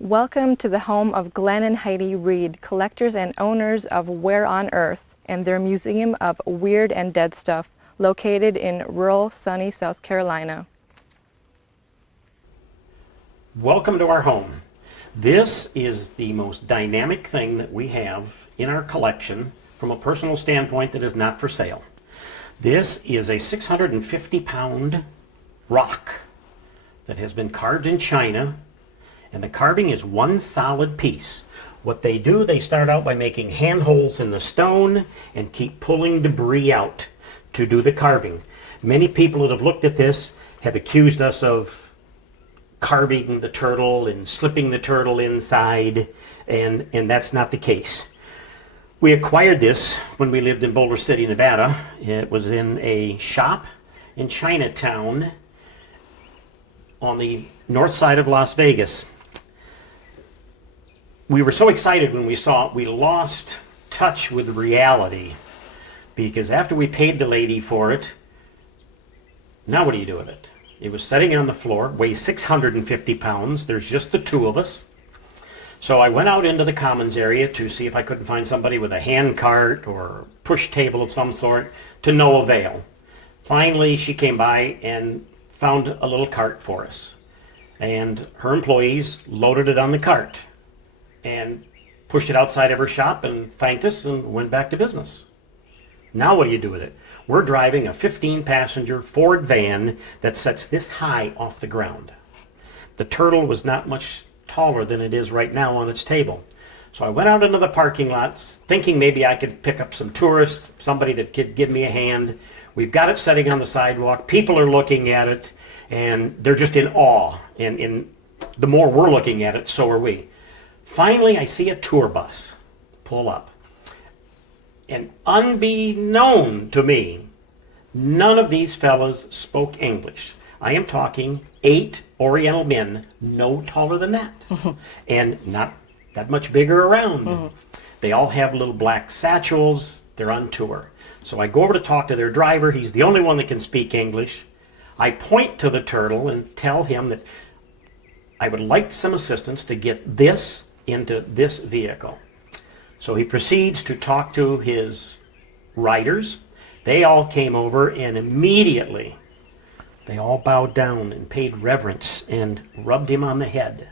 Welcome to the home of Glenn and Heidi Reed, collectors and owners of Where on Earth, and their museum of weird and dead stuff, located in rural, sunny South Carolina. Welcome to our home. This is the most dynamic thing that we have in our collection from a personal standpoint that is not for sale. This is a 650-pound rock that has been carved in China, and the carving is one solid piece. What they do, they start out by making handholds in the stone and keep pulling debris out to do the carving. Many people that have looked at this have accused us of carving the turtle and slipping the turtle inside, and that's not the case. We acquired this when we lived in Boulder City, Nevada. It was in a shop in Chinatown on the north side of Las Vegas. We were so excited when we saw it, we lost touch with reality, because after we paid the lady for it, now what do you do with it? It was sitting on the floor, weighs 650 pounds. There's just the two of us. So I went out into the commons area to see if I couldn't find somebody with a hand cart or push table of some sort, to no avail. Finally, she came by and found a little cart for us. And her employees loaded it on the cart and pushed it outside of her shop and thanked us and went back to business. Now what do you do with it? We're driving a 15-passenger Ford van that sits this high off the ground. The turtle was not much taller than it is right now on its table. So I went out into the parking lot thinking maybe I could pick up some tourists, somebody that could give me a hand. We've got it sitting on the sidewalk. People are looking at it, and they're just in awe. And the more we're looking at it, so are we. Finally, I see a tour bus pull up. And unbeknown to me, none of these fellas spoke English. I am talking 8 Oriental men, no taller than that, and not that much bigger around. They all have little black satchels. They're on tour. So I go over to talk to their driver. He's the only one that can speak English. I point to the turtle and tell him that I would like some assistance to get this into this vehicle. So he proceeds to talk to his riders. They all came over, and immediately they all bowed down and paid reverence and rubbed him on the head.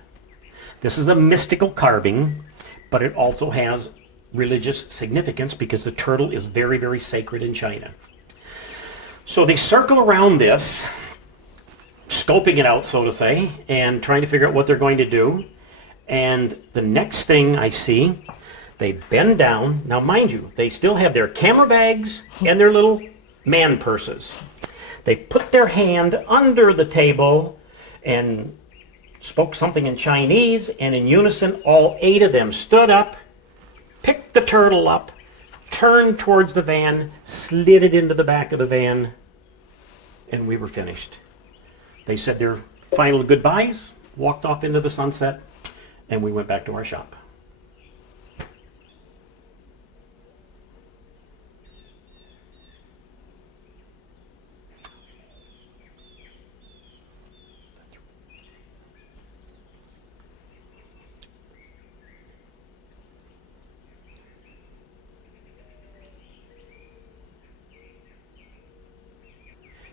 This is a mystical carving, but it also has religious significance because the turtle is very, very sacred in China. So they circle around this, scoping it out, so to say, and trying to figure out what they're going to do. And the next thing I see, they bend down. Now, mind you, they still have their camera bags and their little man purses. They put their hand under the table and spoke something in Chinese, and in unison, all 8 of them stood up, picked the turtle up, turned towards the van, slid it into the back of the van, and we were finished. They said their final goodbyes, walked off into the sunset, and we went back to our shop.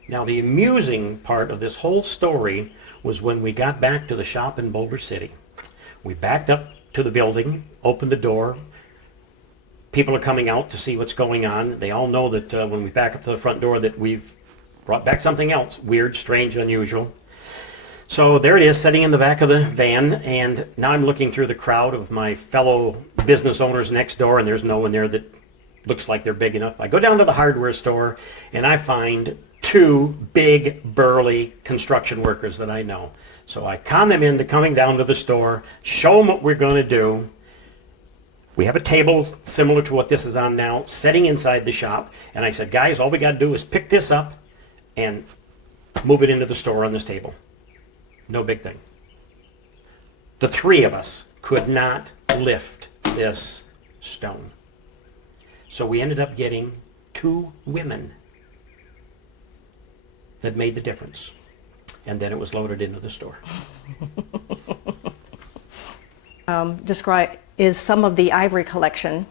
Now, the amusing part of this whole story was when we got back to the shop in Boulder City. We backed up to the building, opened the door. People are coming out to see what's going on. They all know that when we back up to the front door that we've brought back something else, weird, strange, unusual. So there it is, sitting in the back of the van, and now I'm looking through the crowd of my fellow business owners next door, and there's no one there that looks like they're big enough. I go down to the hardware store, and I find 2 big, burly construction workers that I know. So I con them into coming down to the store, show them what we're going to do. We have a table similar to what this is on now, sitting inside the shop. And I said, guys, all we got to do is pick this up and move it into the store on this table. No big thing. The 3 of us could not lift this stone. So we ended up getting 2 women that made the difference. And then it was loaded into the store. describe is some of the ivory collection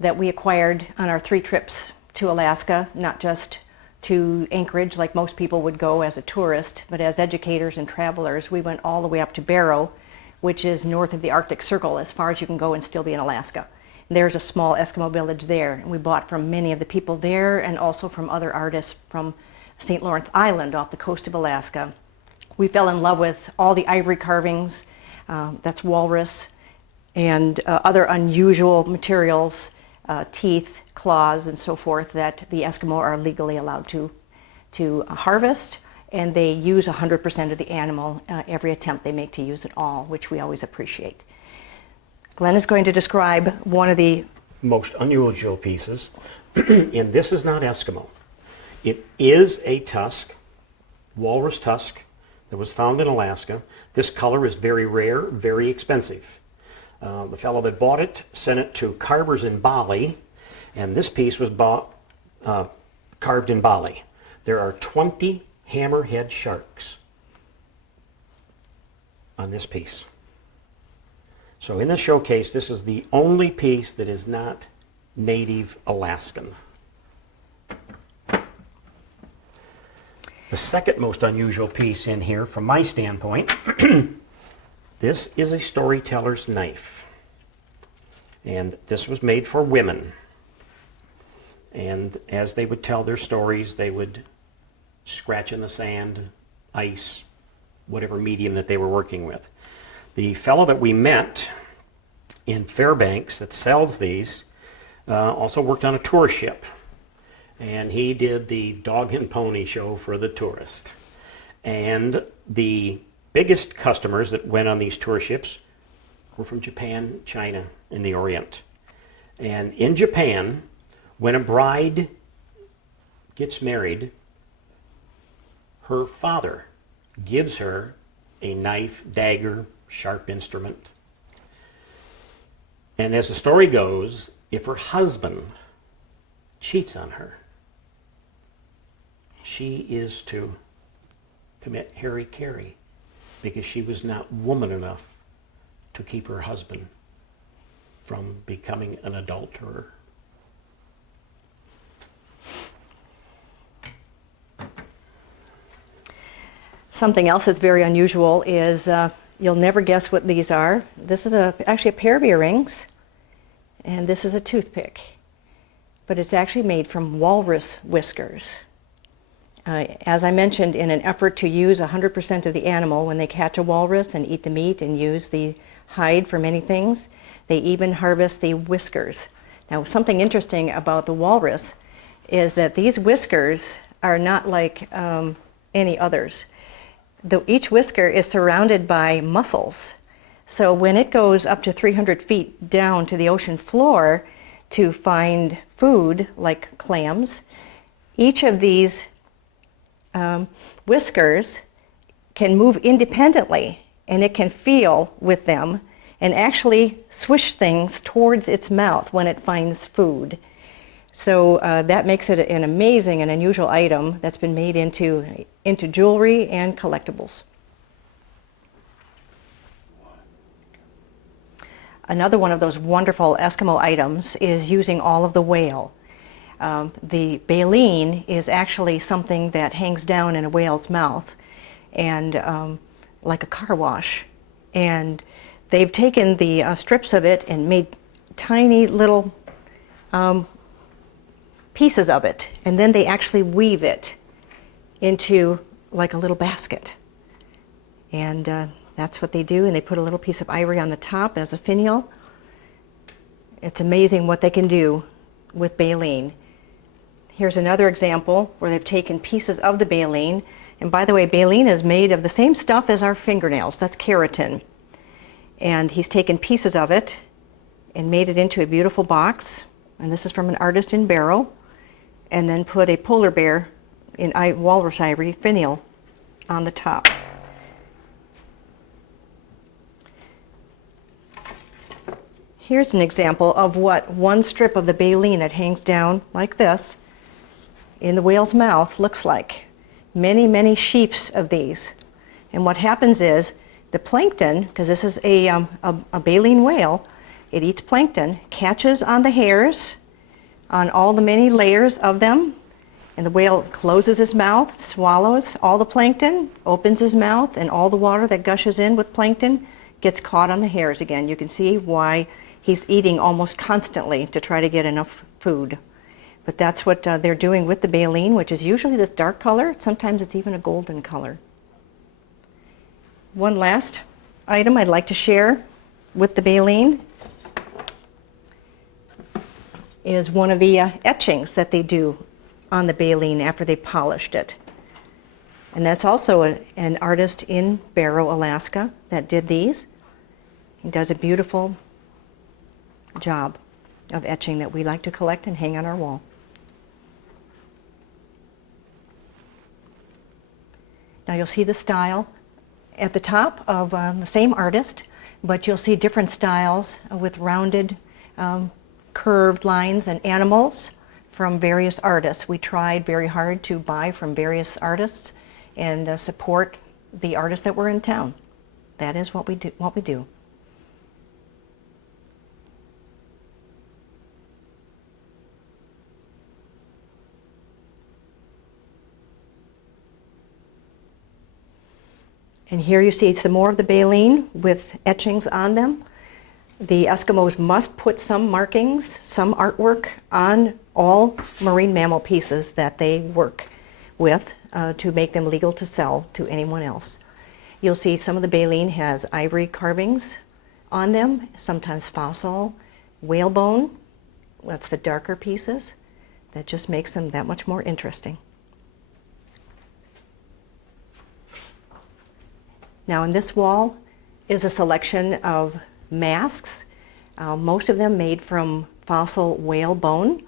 that we acquired on our 3 trips to Alaska, not just to Anchorage like most people would go as a tourist, but as educators and travelers. We went all the way up to Barrow, which is north of the Arctic Circle, as far as you can go and still be in Alaska. And there's a small Eskimo village there, and we bought from many of the people there and also from other artists from St. Lawrence Island off the coast of Alaska. We fell in love with all the ivory carvings, that's walrus, and other unusual materials, teeth, claws, and so forth that the Eskimo are legally allowed to harvest, and they use 100% of the animal every attempt they make to use it all, which we always appreciate. Glenn is going to describe one of the most unusual pieces, and this is not Eskimo. It is a tusk, walrus tusk, that was found in Alaska. This color is very rare, very expensive. The fellow that bought it sent it to carvers in Bali, and this piece was carved in Bali. There are 20 hammerhead sharks on this piece. So in the showcase, this is the only piece that is not native Alaskan. The second most unusual piece in here, from my standpoint, this is a storyteller's knife. And this was made for women. And as they would tell their stories, they would scratch in the sand, ice, whatever medium that they were working with. The fellow that we met in Fairbanks that sells these also worked on a tour ship. And he did the dog and pony show for the tourist. And the biggest customers that went on these tour ships were from Japan, China, and the Orient. And in Japan, when a bride gets married, her father gives her a knife, dagger, sharp instrument. And as the story goes, if her husband cheats on her, she is to commit hara-kiri because she was not woman enough to keep her husband from becoming an adulterer. Something else that's very unusual is, you'll never guess what these are. This is actually a pair of earrings, and this is a toothpick. But it's actually made from walrus whiskers. As I mentioned, in an effort to use 100% of the animal, when they catch a walrus and eat the meat and use the hide for many things, they even harvest the whiskers. Now, something interesting about the walrus is that these whiskers are not like any others. Each whisker is surrounded by muscles. So when it goes up to 300 feet down to the ocean floor to find food, like clams, each of these whiskers can move independently, and it can feel with them and actually swish things towards its mouth when it finds food. So that makes it an amazing and unusual item that's been made into jewelry and collectibles. Another one of those wonderful Eskimo items is using all of the whale. The baleen is actually something that hangs down in a whale's mouth, and like a car wash. And they've taken the strips of it and made tiny little pieces of it, and then they actually weave it into like a little basket. And that's what they do, and they put a little piece of ivory on the top as a finial. It's amazing what they can do with baleen. Here's another example where they've taken pieces of the baleen, and by the way, baleen is made of the same stuff as our fingernails, that's keratin. And he's taken pieces of it and made it into a beautiful box, and this is from an artist in Barrow, and then put a polar bear in walrus ivory finial on the top. Here's an example of what one strip of the baleen that hangs down like this in the whale's mouth looks like. Many, many sheafs of these. And what happens is The plankton, because this is a baleen whale, it eats plankton, catches on the hairs, on all the many layers of them, and the whale closes his mouth, swallows all the plankton, opens his mouth, and all the water that gushes in with plankton gets caught on the hairs again. You can see why he's eating almost constantly to try to get enough food. But that's what they're doing with the baleen, which is usually this dark color. Sometimes it's even a golden color. One last item I'd like to share with the baleen is one of the etchings that they do on the baleen after they polished it. And that's also an artist in Barrow, Alaska that did these. He does a beautiful job of etching that we like to collect and hang on our wall. Now you'll see the style at the top of the same artist, but you'll see different styles with rounded, curved lines and animals from various artists. We tried very hard to buy from various artists and support the artists that were in town. That is what we do. And here you see some more of the baleen with etchings on them. The Eskimos must put some markings, some artwork on all marine mammal pieces that they work with to make them legal to sell to anyone else. You'll see some of the baleen has ivory carvings on them, sometimes fossil, whalebone. That's the darker pieces. That just makes them that much more interesting. Now on this wall is a selection of masks, most of them made from fossil whale bone.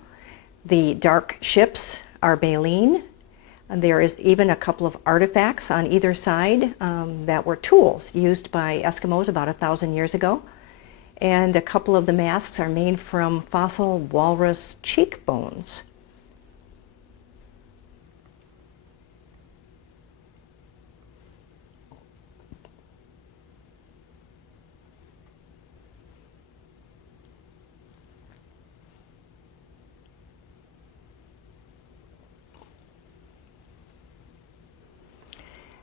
The dark ships are baleen. And there is even a couple of artifacts on either side that were tools used by Eskimos about 1,000 years ago. And a couple of the masks are made from fossil walrus cheekbones.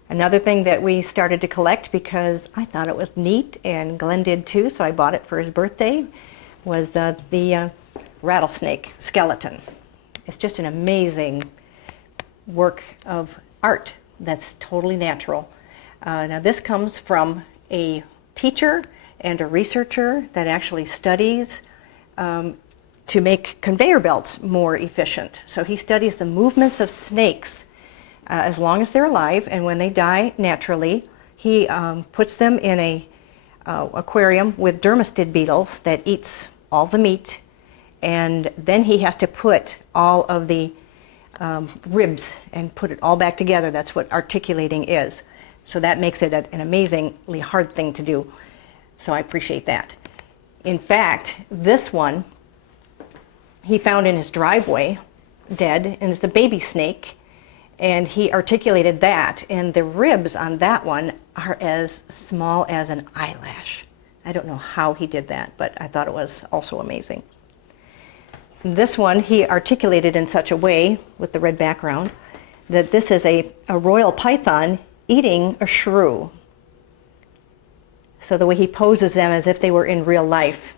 Another thing that we started to collect because I thought it was neat and Glenn did too, so I bought it for his birthday, was the rattlesnake skeleton. It's just an amazing work of art that's totally natural. Now this comes from a teacher and a researcher that actually studies to make conveyor belts more efficient. So he studies the movements of snakes as long as they're alive, and when they die naturally, he puts them in a aquarium with dermestid beetles that eats all the meat, and then he has to put all of the ribs and put it all back together. That's what articulating is. So that makes it an amazingly hard thing to do. So I appreciate that. In fact, this one he found in his driveway, dead, and it's a baby snake. And he articulated that, and the ribs on that one are as small as an eyelash. I don't know how he did that, but I thought it was also amazing. This one he articulated in such a way, with the red background, that this is a royal python eating a shrew. So the way he poses them as if they were in real life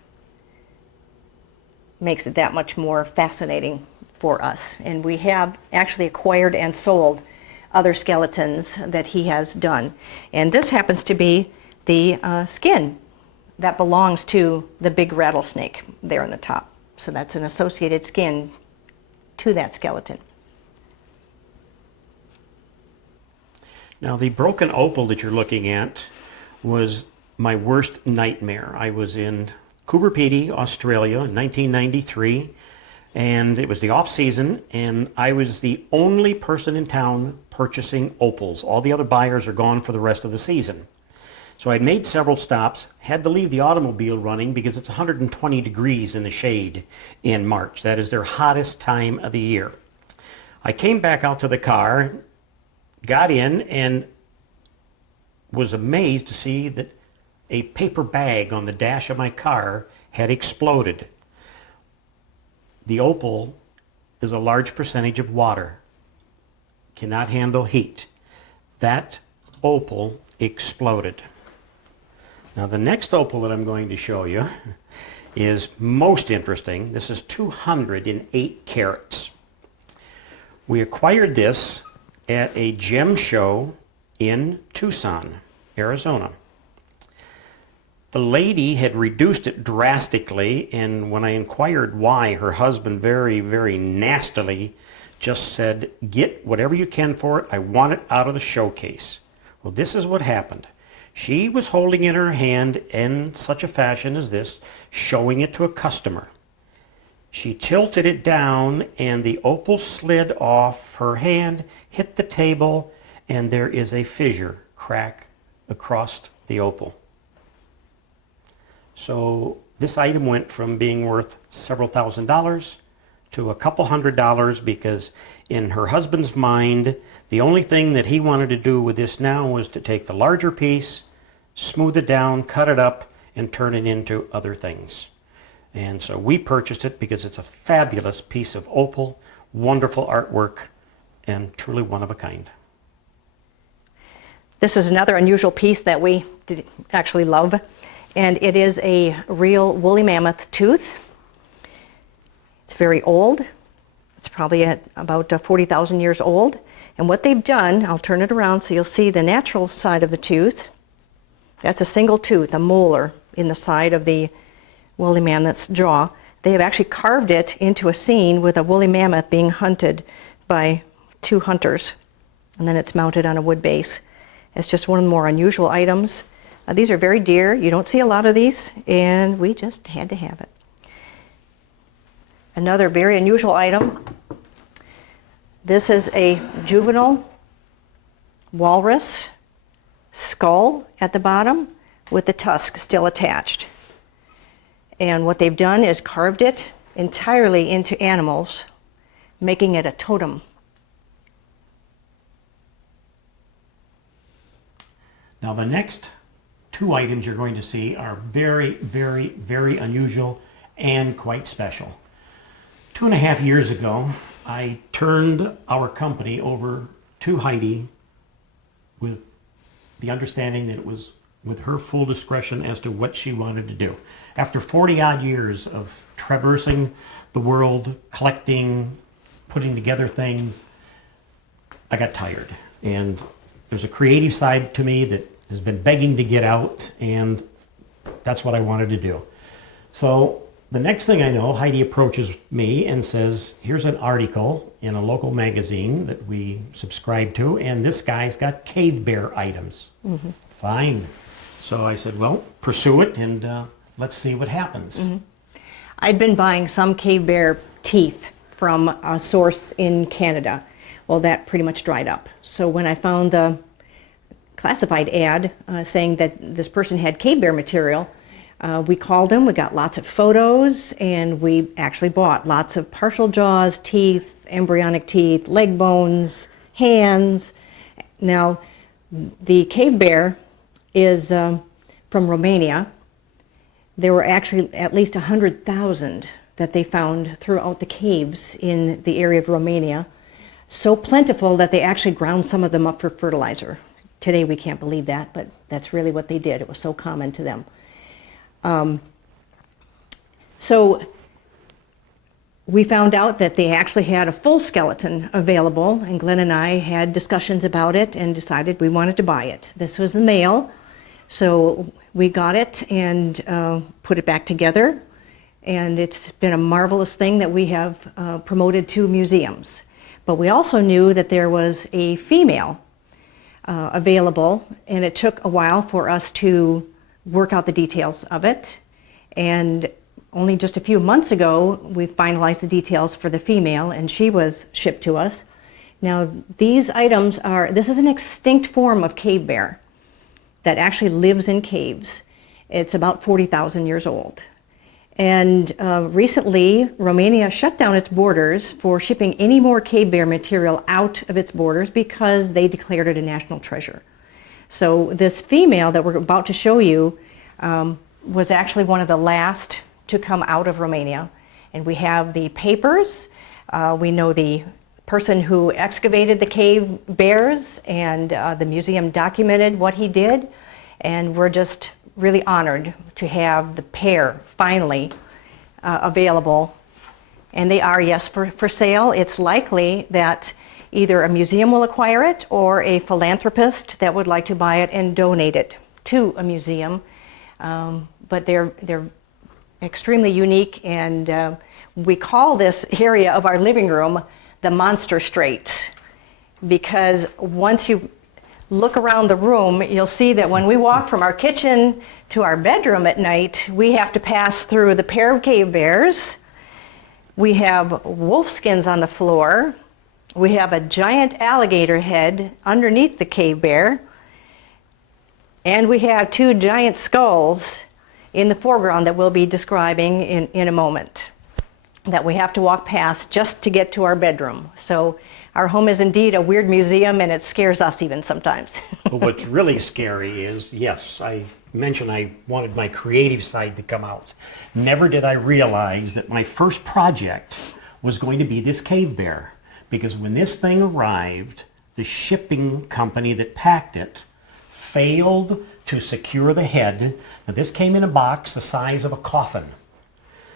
makes it that much more fascinating for us. And we have actually acquired and sold other skeletons that he has done. And this happens to be the skin that belongs to the big rattlesnake there on the top. So that's an associated skin to that skeleton. Now the broken opal that you're looking at was my worst nightmare. I was in Coober Pedy, Australia in 1993. And it was the off season, and I was the only person in town purchasing opals. All the other buyers are gone for the rest of the season. So I made several stops, had to leave the automobile running because it's 120 degrees in the shade in March. That is their hottest time of the year. I came back out to the car, got in, and was amazed to see that a paper bag on the dash of my car had exploded. The opal is a large percentage of water, cannot handle heat. That opal exploded. Now the next opal that I'm going to show you is most interesting. This is 208 carats. We acquired this at a gem show in Tucson, Arizona. The lady had reduced it drastically, and when I inquired why, her husband very, very nastily just said, "Get whatever you can for it. I want it out of the showcase." Well, this is what happened. She was holding it in her hand in such a fashion as this, showing it to a customer. She tilted it down, and the opal slid off her hand, hit the table, and there is a fissure, crack across the opal. So this item went from being worth several $1,000s to a couple $100, because in her husband's mind, the only thing that he wanted to do with this now was to take the larger piece, smooth it down, cut it up, and turn it into other things. And so we purchased it because it's a fabulous piece of opal, wonderful artwork, and truly one of a kind. This is another unusual piece that we actually love, and it is a real woolly mammoth tooth. It's very old. It's probably at about 40,000 years old. And what they've done, I'll turn it around so you'll see the natural side of the tooth. That's a single tooth, a molar in the side of the woolly mammoth's jaw. They have actually carved it into a scene with a woolly mammoth being hunted by two hunters. And then it's mounted on a wood base. It's just one of the more unusual items. These are very dear. You don't see a lot of these, and we just had to have it. Another very unusual item. This is a juvenile walrus skull at the bottom with the tusk still attached. And what they've done is carved it entirely into animals, making it a totem. Now the next two items you're going to see are very, very, very unusual and quite special. 2.5 years ago, I turned our company over to Heidi with the understanding that it was with her full discretion as to what she wanted to do. After 40-odd years of traversing the world, collecting, putting together things, I got tired. And there's a creative side to me that has been begging to get out, and that's what I wanted to do. So the next thing I know, Heidi approaches me and says, "Here's an article in a local magazine that we subscribe to, and this guy's got cave bear items." Mm-hmm. Fine. So I said, well, pursue it, and let's see what happens. Mm-hmm. I'd been buying some cave bear teeth from a source in Canada. Well, that pretty much dried up. So when I found the classified ad saying that this person had cave bear material, we called them, we got lots of photos, and we actually bought lots of partial jaws, teeth, embryonic teeth, leg bones, hands. Now, the cave bear is from Romania. There were actually at least 100,000 that they found throughout the caves in the area of Romania. So plentiful that they actually ground some of them up for fertilizer. Today we can't believe that, but that's really what they did. It was so common to them. So we found out that they actually had a full skeleton available, and Glenn and I had discussions about it and decided we wanted to buy it. This was the male, so we got it and put it back together, and it's been a marvelous thing that we have promoted to museums. But we also knew that there was a female available, and it took a while for us to work out the details of it, and only just a few months ago we finalized the details for the female, and she was shipped to us. Now these items are, this is an extinct form of cave bear that actually lives in caves. It's about 40,000 years old. And recently Romania shut down its borders for shipping any more cave bear material out of its borders because they declared it a national treasure. So this female that we're about to show you was actually one of the last to come out of Romania. And we have the papers. We know the person who excavated the cave bears, and the museum documented what he did. And we're just really honored to have the pair finally available. And they are, yes, for sale. It's likely that either a museum will acquire it or a philanthropist that would like to buy it and donate it to a museum. But they're extremely unique, and we call this area of our living room the Monster Straight, because once you look around the room, you'll see that when we walk from our kitchen to our bedroom at night, we have to pass through the pair of cave bears. We have wolf skins on the floor. We have a giant alligator head underneath the cave bear. And we have two giant skulls in the foreground that we'll be describing in a moment, that we have to walk past just to get to our bedroom. So our home is indeed a weird museum, and it scares us even sometimes. But what's really scary is, yes, I mentioned I wanted my creative side to come out. Never did I realize that my first project was going to be this cave bear, because when this thing arrived, the shipping company that packed it failed to secure the head. Now, this came in a box the size of a coffin.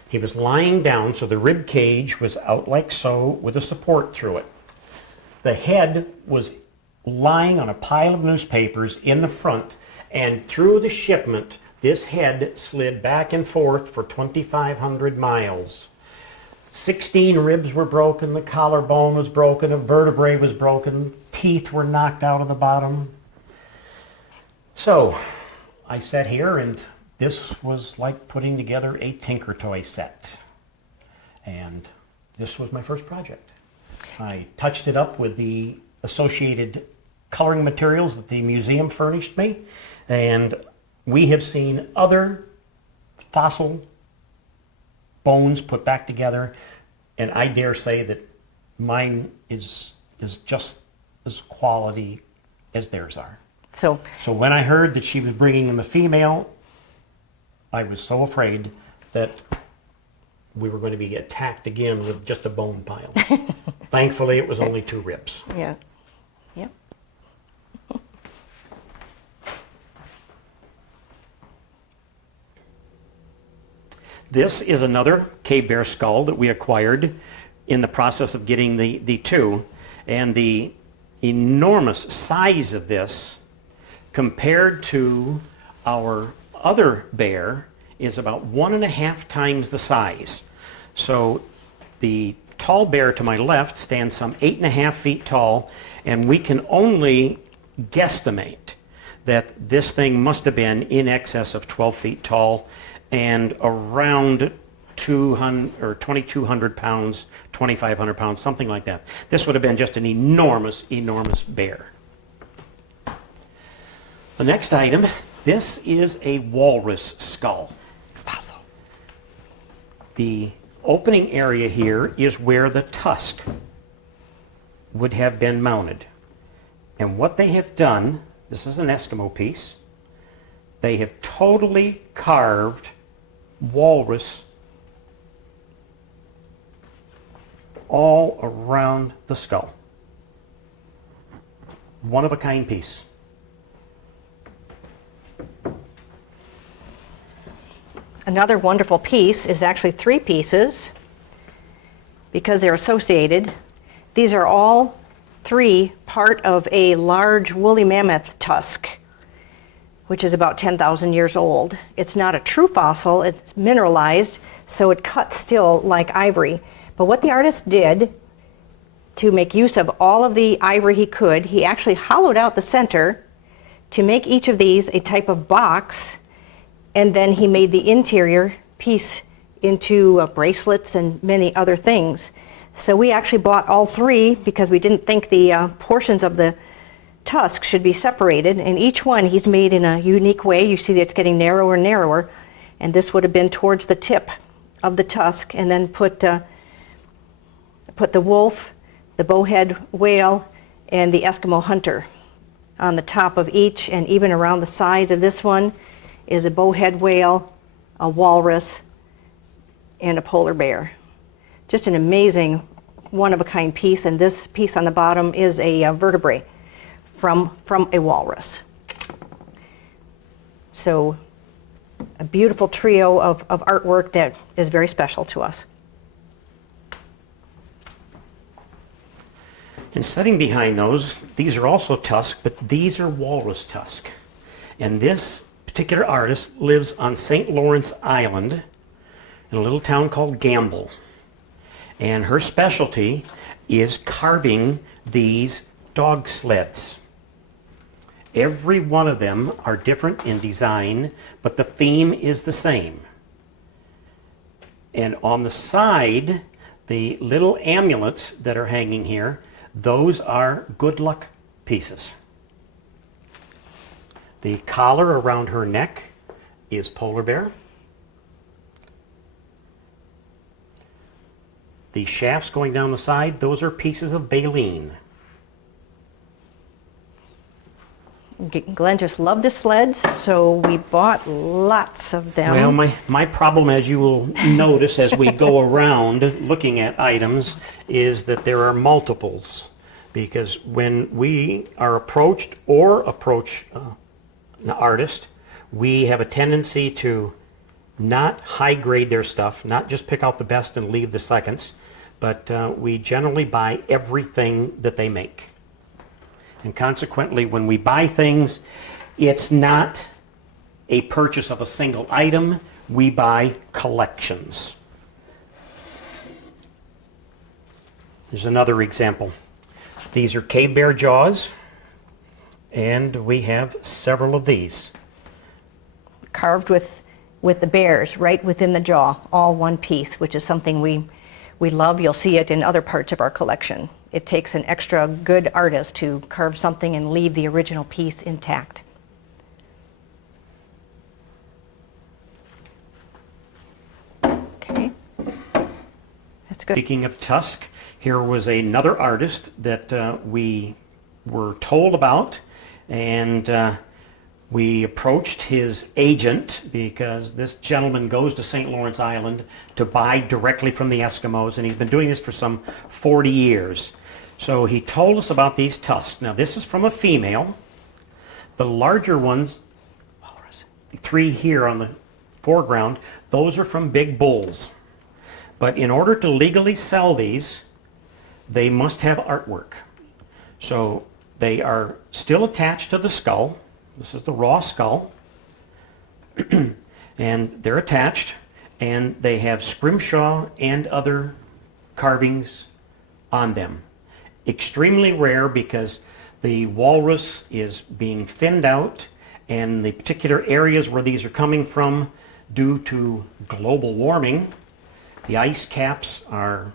He was lying down, so the rib cage was out like so with a support through it. The head was lying on a pile of newspapers in the front, and through the shipment, this head slid back and forth for 2,500 miles. 16 ribs were broken, the collarbone was broken, a vertebrae was broken, teeth were knocked out of the bottom. So I sat here, and this was like putting together a Tinker Toy set. And this was my first project. I touched it up with the associated coloring materials that the museum furnished me, and we have seen other fossil bones put back together, and I dare say that mine is just as quality as theirs are. So when I heard that she was bringing them a female, I was so afraid that we were going to be attacked again with just a bone pile. Thankfully, it was only 2 ribs. Yeah. Yeah. This is another cave bear skull that we acquired in the process of getting the 2, and the enormous size of this compared to our other bear is about 1.5 times the size. So the tall bear to my left stands some 8.5 feet tall, and we can only guesstimate that this thing must have been in excess of 12 feet tall and around 2,200 pounds, 2,500 pounds, something like that. This would have been just an enormous, enormous bear. The next item, this is a walrus skull. Fossil. The opening area here is where the tusk would have been mounted. And what they have done, this is an Eskimo piece, they have totally carved walrus all around the skull. One of a kind piece. Another wonderful piece is actually 3 pieces because they're associated. These are all 3 part of a large woolly mammoth tusk, which is about 10,000 years old. It's not a true fossil, it's mineralized, so it cuts still like ivory. But what the artist did to make use of all of the ivory he could, he actually hollowed out the center to make each of these a type of box, and then he made the interior piece into bracelets and many other things. So we actually bought all 3 because we didn't think the portions of the tusk should be separated, and each one he's made in a unique way. You see that it's getting narrower and narrower, and this would have been towards the tip of the tusk, and then put the wolf, the bowhead whale, and the Eskimo hunter on the top of each, and even around the sides of this one is a bowhead whale, a walrus, and a polar bear. Just an amazing one-of-a-kind piece, and this piece on the bottom is a vertebrae from a walrus. So a beautiful trio of artwork that is very special to us. And sitting behind those, these are also tusk, but these are walrus tusk. And this particular artist lives on St. Lawrence Island in a little town called Gamble. And her specialty is carving these dog sleds. Every one of them are different in design, but the theme is the same. And on the side, the little amulets that are hanging here, those are good luck pieces. The collar around her neck is polar bear. The shafts going down the side, those are pieces of baleen. Glenn just loved the sleds, so we bought lots of them. Well, my problem, as you will notice as we go around looking at items, is that there are multiples. Because when we are approached or approach an artist, we have a tendency to not high grade their stuff, not just pick out the best and leave the seconds, but we generally buy everything that they make. And consequently, when we buy things, it's not a purchase of a single item, we buy collections. Here's another example. These are cave bear jaws, and we have several of these. Carved with the bears right within the jaw, all one piece, which is something we love. You'll see it in other parts of our collection. It takes an extra good artist to carve something and leave the original piece intact. Okay, that's good. Speaking of tusk, here was another artist that we were told about, and we approached his agent because this gentleman goes to St. Lawrence Island to buy directly from the Eskimos, and he's been doing this for some 40 years. So he told us about these tusks. Now this is from a female. The larger ones, three here on the foreground, those are from big bulls. But in order to legally sell these, they must have artwork. So they are still attached to the skull. This is the raw skull. And they're attached, and they have scrimshaw and other carvings on them. Extremely rare because the walrus is being thinned out, and the particular areas where these are coming from, due to global warming, the ice caps are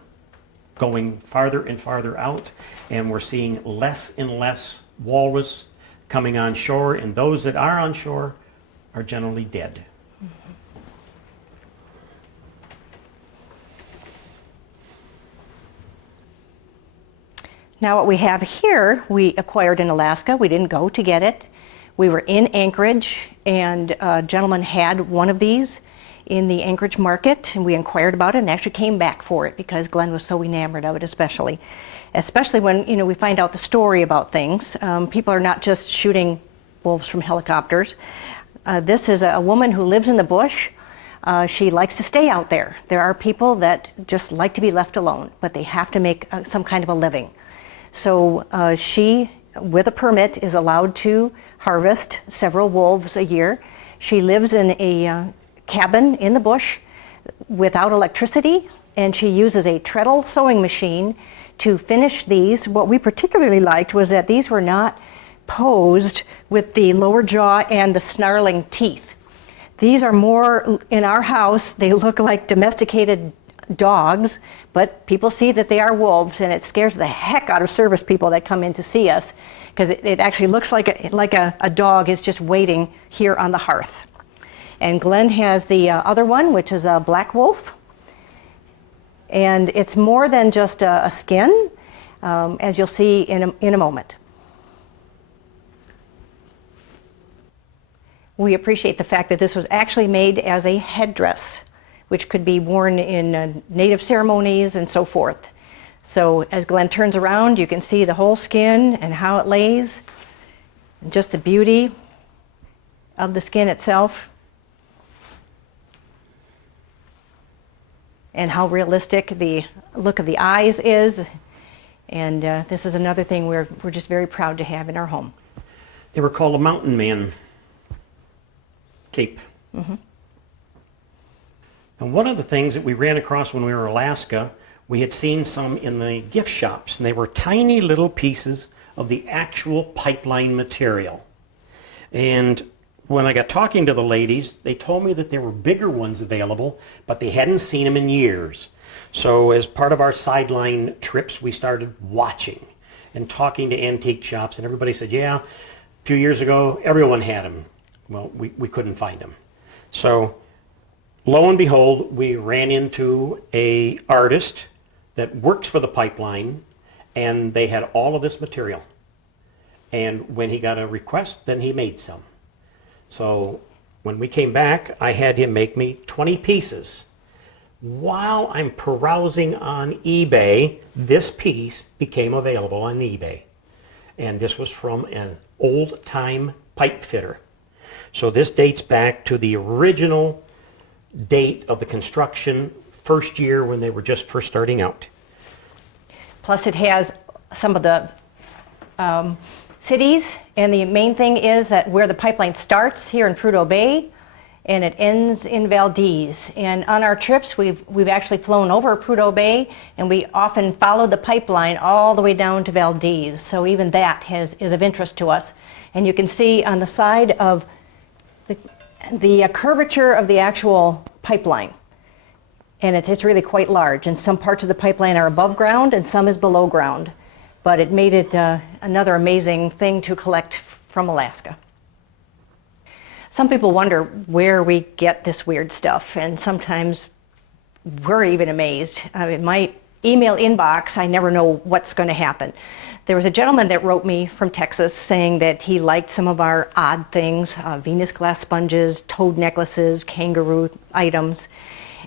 going farther and farther out, and we're seeing less and less walrus coming on shore, and those that are on shore are generally dead. Now what we have here, we acquired in Alaska. We didn't go to get it. We were in Anchorage, and a gentleman had one of these in the Anchorage market, and we inquired about it and actually came back for it because Glenn was so enamored of it, especially when we find out the story about things. People are not just shooting wolves from helicopters. This is a woman who lives in the bush. She likes to stay out there. There are people that just like to be left alone, but they have to make some kind of a living. So she, with a permit, is allowed to harvest several wolves a year. She lives in a cabin in the bush without electricity, and she uses a treadle sewing machine to finish these. What we particularly liked was that these were not posed with the lower jaw and the snarling teeth. These are more, in our house, they look like domesticated dogs, but people see that they are wolves, and it scares the heck out of service people that come in to see us, because it actually looks like a dog is just waiting here on the hearth. And Glenn has the other one, which is a black wolf. And it's more than just a skin, as you'll see in a moment. We appreciate the fact that this was actually made as a headdress, which could be worn in native ceremonies and so forth. So as Glenn turns around, you can see the whole skin and how it lays, and just the beauty of the skin itself, and how realistic the look of the eyes is. And this is another thing we're just very proud to have in our home. They were called a mountain man cape. Mm-hmm. And one of the things that we ran across when we were in Alaska, we had seen some in the gift shops, and they were tiny little pieces of the actual pipeline material. And when I got talking to the ladies, they told me that there were bigger ones available, but they hadn't seen them in years. So as part of our sideline trips, we started watching and talking to antique shops, and everybody said, yeah, a few years ago, everyone had them. Well, we couldn't find them. So lo and behold, we ran into an artist that worked for the pipeline, and they had all of this material. And when he got a request, then he made some. So when we came back, I had him make me 20 pieces. While I'm carousing on eBay, this piece became available on eBay. And this was from an old-time pipe fitter. So this dates back to the original date of the construction, first year when they were just first starting out. Plus it has some of the cities, and the main thing is that where the pipeline starts here in Prudhoe Bay and it ends in Valdez. And on our trips, we've actually flown over Prudhoe Bay, and we often follow the pipeline all the way down to Valdez. So even that is of interest to us. And you can see on the side of the curvature of the actual pipeline. And it's really quite large. And some parts of the pipeline are above ground and some is below ground. But it made it another amazing thing to collect from Alaska. Some people wonder where we get this weird stuff, and sometimes we're even amazed. In my email inbox, I never know what's going to happen. There was a gentleman that wrote me from Texas saying that he liked some of our odd things, Venus glass sponges, toad necklaces, kangaroo items.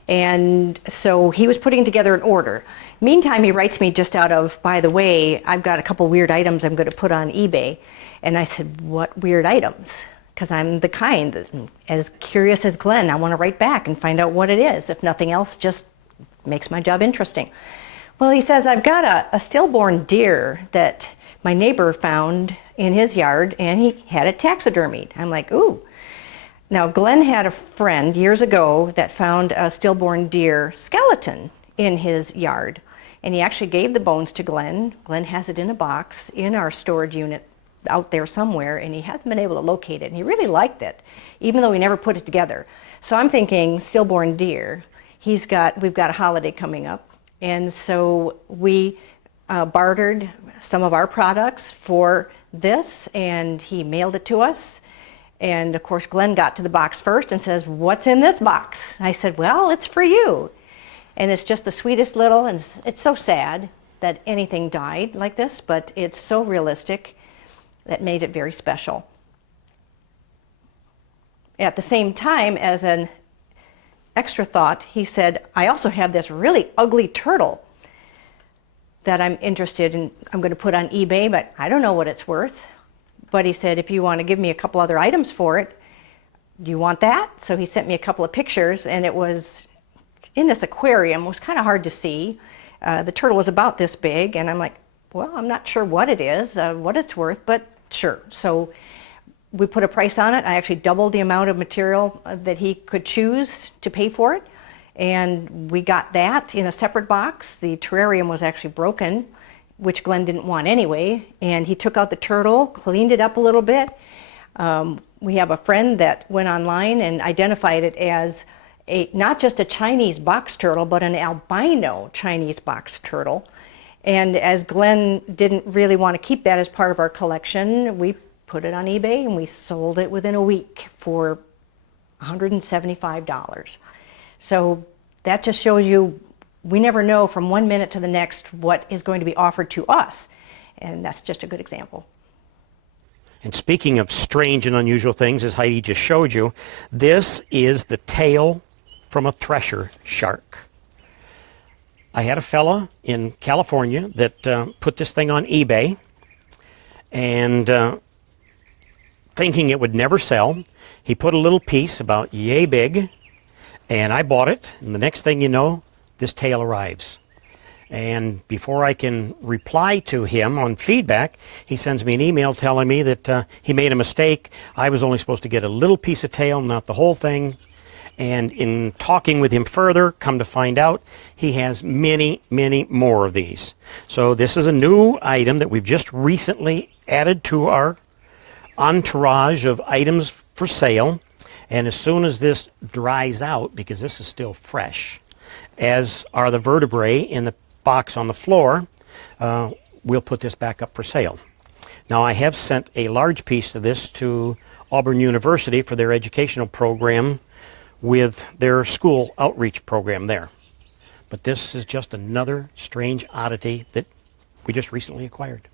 And so he was putting together an order. Meantime, he writes me just out of, by the way, I've got a couple weird items I'm going to put on eBay. And I said, what weird items? Because I'm the kind that, as curious as Glenn, I want to write back and find out what it is. If nothing else, just makes my job interesting. Well, he says, I've got a stillborn deer that my neighbor found in his yard, and he had it taxidermied. I'm like, ooh. Now, Glenn had a friend years ago that found a stillborn deer skeleton in his yard. And he actually gave the bones to Glenn. Glenn has it in a box in our storage unit out there somewhere, and he hasn't been able to locate it. And he really liked it, even though he never put it together. So I'm thinking stillborn deer. We've got a holiday coming up. And so we bartered some of our products for this, and he mailed it to us. And of course, Glenn got to the box first and says, what's in this box? I said, well, it's for you. And it's just the sweetest little, and it's so sad that anything died like this, but it's so realistic that made it very special. At the same time, as an extra thought, he said, I also have this really ugly turtle that I'm interested in. I'm going to put on eBay, but I don't know what it's worth. But he said, if you want to give me a couple other items for it, do you want that? So he sent me a couple of pictures, and it was in this aquarium. It was kind of hard to see. The turtle was about this big, and I'm like, well, I'm not sure what it is, what it's worth, but sure. So we put a price on it. I actually doubled the amount of material that he could choose to pay for it. And we got that in a separate box. The terrarium was actually broken, which Glenn didn't want anyway. And he took out the turtle, cleaned it up a little bit. We have a friend that went online and identified it as not just a Chinese box turtle, but an albino Chinese box turtle. And as Glenn didn't really want to keep that as part of our collection, we put it on eBay and we sold it within a week for $175. So that just shows you we never know from one minute to the next what is going to be offered to us. And that's just a good example. And speaking of strange and unusual things, as Heidi just showed you, this is the tail from a thresher shark. I had a fella in California that put this thing on eBay, and thinking it would never sell, he put a little piece about yay big, and I bought it, and the next thing you know, this tail arrives. And before I can reply to him on feedback, he sends me an email telling me that he made a mistake. I was only supposed to get a little piece of tail, not the whole thing. And in talking with him further, come to find out, he has many, many more of these. So this is a new item that we've just recently added to our entourage of items for sale. And as soon as this dries out, because this is still fresh, as are the vertebrae in the box on the floor, we'll put this back up for sale. Now, I have sent a large piece of this to Auburn University for their educational program with their school outreach program there. But this is just another strange oddity that we just recently acquired.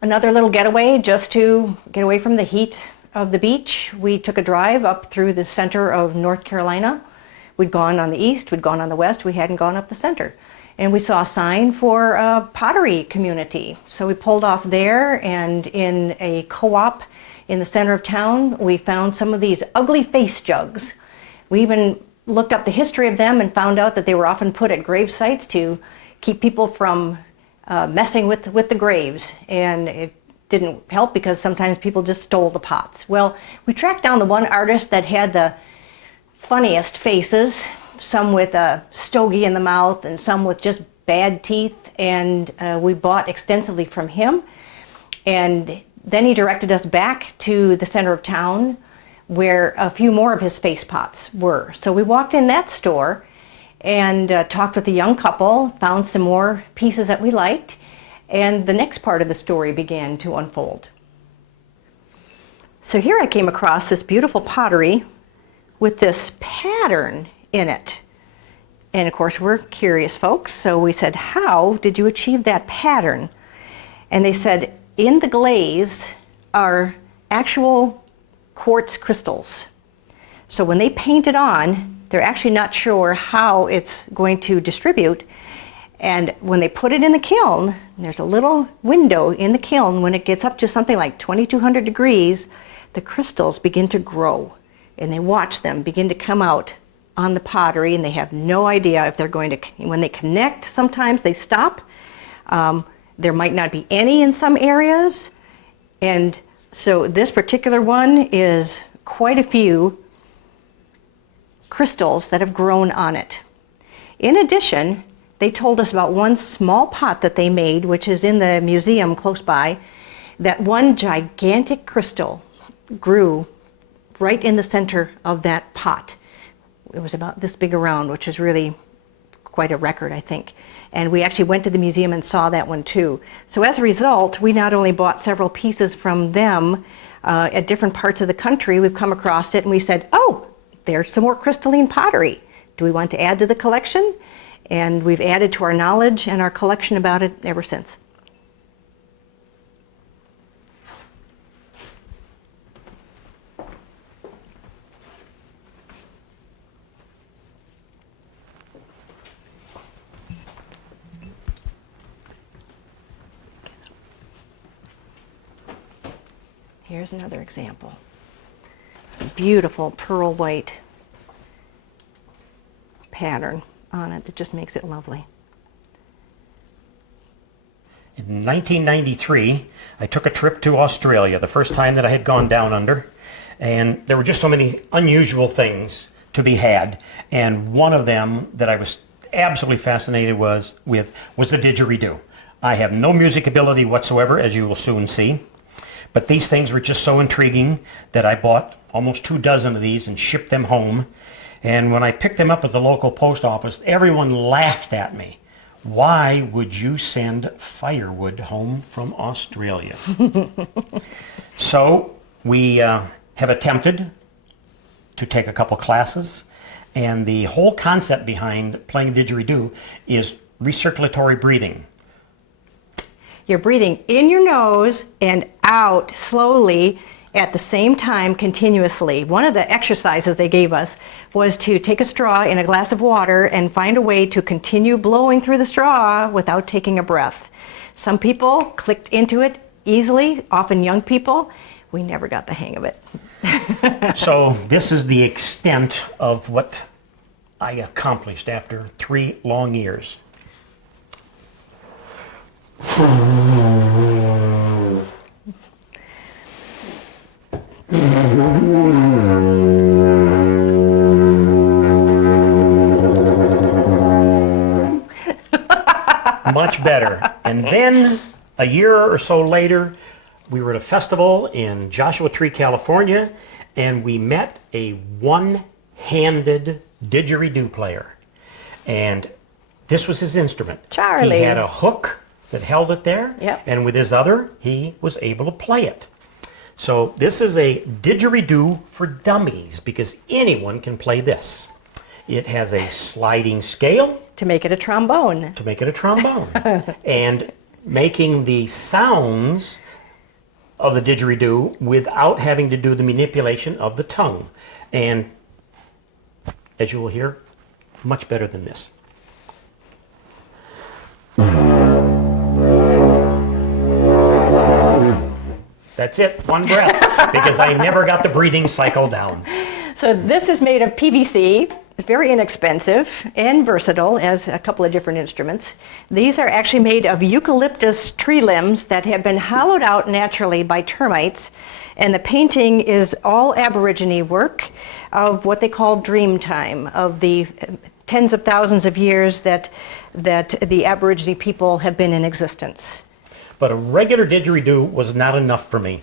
Another little getaway just to get away from the heat of the beach. We took a drive up through the center of North Carolina. We'd gone on the east, we'd gone on the west, we hadn't gone up the center. And we saw a sign for a pottery community. So we pulled off there, and in a co-op in the center of town, we found some of these ugly face jugs. We even looked up the history of them and found out that they were often put at grave sites to keep people from messing with the graves. And it didn't help because sometimes people just stole the pots. Well, we tracked down the one artist that had the funniest faces, some with a stogie in the mouth and some with just bad teeth, and we bought extensively from him. And then he directed us back to the center of town where a few more of his face pots were. So we walked in that store and talked with a young couple, found some more pieces that we liked, and the next part of the story began to unfold. So here I came across this beautiful pottery with this pattern in it. And of course, we're curious folks, so we said, how did you achieve that pattern? And they said, in the glaze are actual quartz crystals. So when they paint it on, they're actually not sure how it's going to distribute. And when they put it in the kiln, there's a little window in the kiln. When it gets up to something like 2200 degrees, the crystals begin to grow. And they watch them begin to come out on the pottery, and they have no idea if they're going to, when they connect, sometimes they stop. There might not be any in some areas. And so this particular one is quite a few crystals that have grown on it. In addition, they told us about one small pot that they made, which is in the museum close by, that one gigantic crystal grew right in the center of that pot. It was about this big around, which is really quite a record, I think. And we actually went to the museum and saw that one too. So as a result, we not only bought several pieces from them at different parts of the country, we've come across it and we said, oh, there's some more crystalline pottery. Do we want to add to the collection? And we've added to our knowledge and our collection about it ever since. Here's another example. A beautiful pearl white pattern on it that just makes it lovely. In 1993, I took a trip to Australia, the first time that I had gone down under, and there were just so many unusual things to be had, and one of them that I was absolutely fascinated with was the didgeridoo. I have no music ability whatsoever, as you will soon see. But these things were just so intriguing that I bought almost 24 of these and shipped them home. And when I picked them up at the local post office, everyone laughed at me. Why would you send firewood home from Australia? So we have attempted to take a couple classes. And the whole concept behind playing didgeridoo is recirculatory breathing. You're breathing in your nose and out slowly at the same time continuously. One of the exercises they gave us was to take a straw in a glass of water and find a way to continue blowing through the straw without taking a breath. Some people clicked into it easily, often young people. We never got the hang of it. So this is the extent of what I accomplished after 3 long years. Much better. And then a year or so later, we were at a festival in Joshua Tree, California, and we met a one-handed didgeridoo player. And this was his instrument. Charlie. He had a hook that held it there, Yep. and with his other, he was able to play it. So this is a didgeridoo for dummies, because anyone can play this. It has a sliding scale To make it a trombone. to make it a trombone. And making the sounds of the didgeridoo without having to do the manipulation of the tongue. And as you will hear, much better than this. That's it, one breath, because I never got the breathing cycle down. So this is made of PVC. It's very inexpensive and versatile as a couple of different instruments. These are actually made of eucalyptus tree limbs that have been hollowed out naturally by termites. And the painting is all Aborigine work of what they call dream time, of the tens of thousands of years that the Aborigine people have been in existence. But a regular didgeridoo was not enough for me.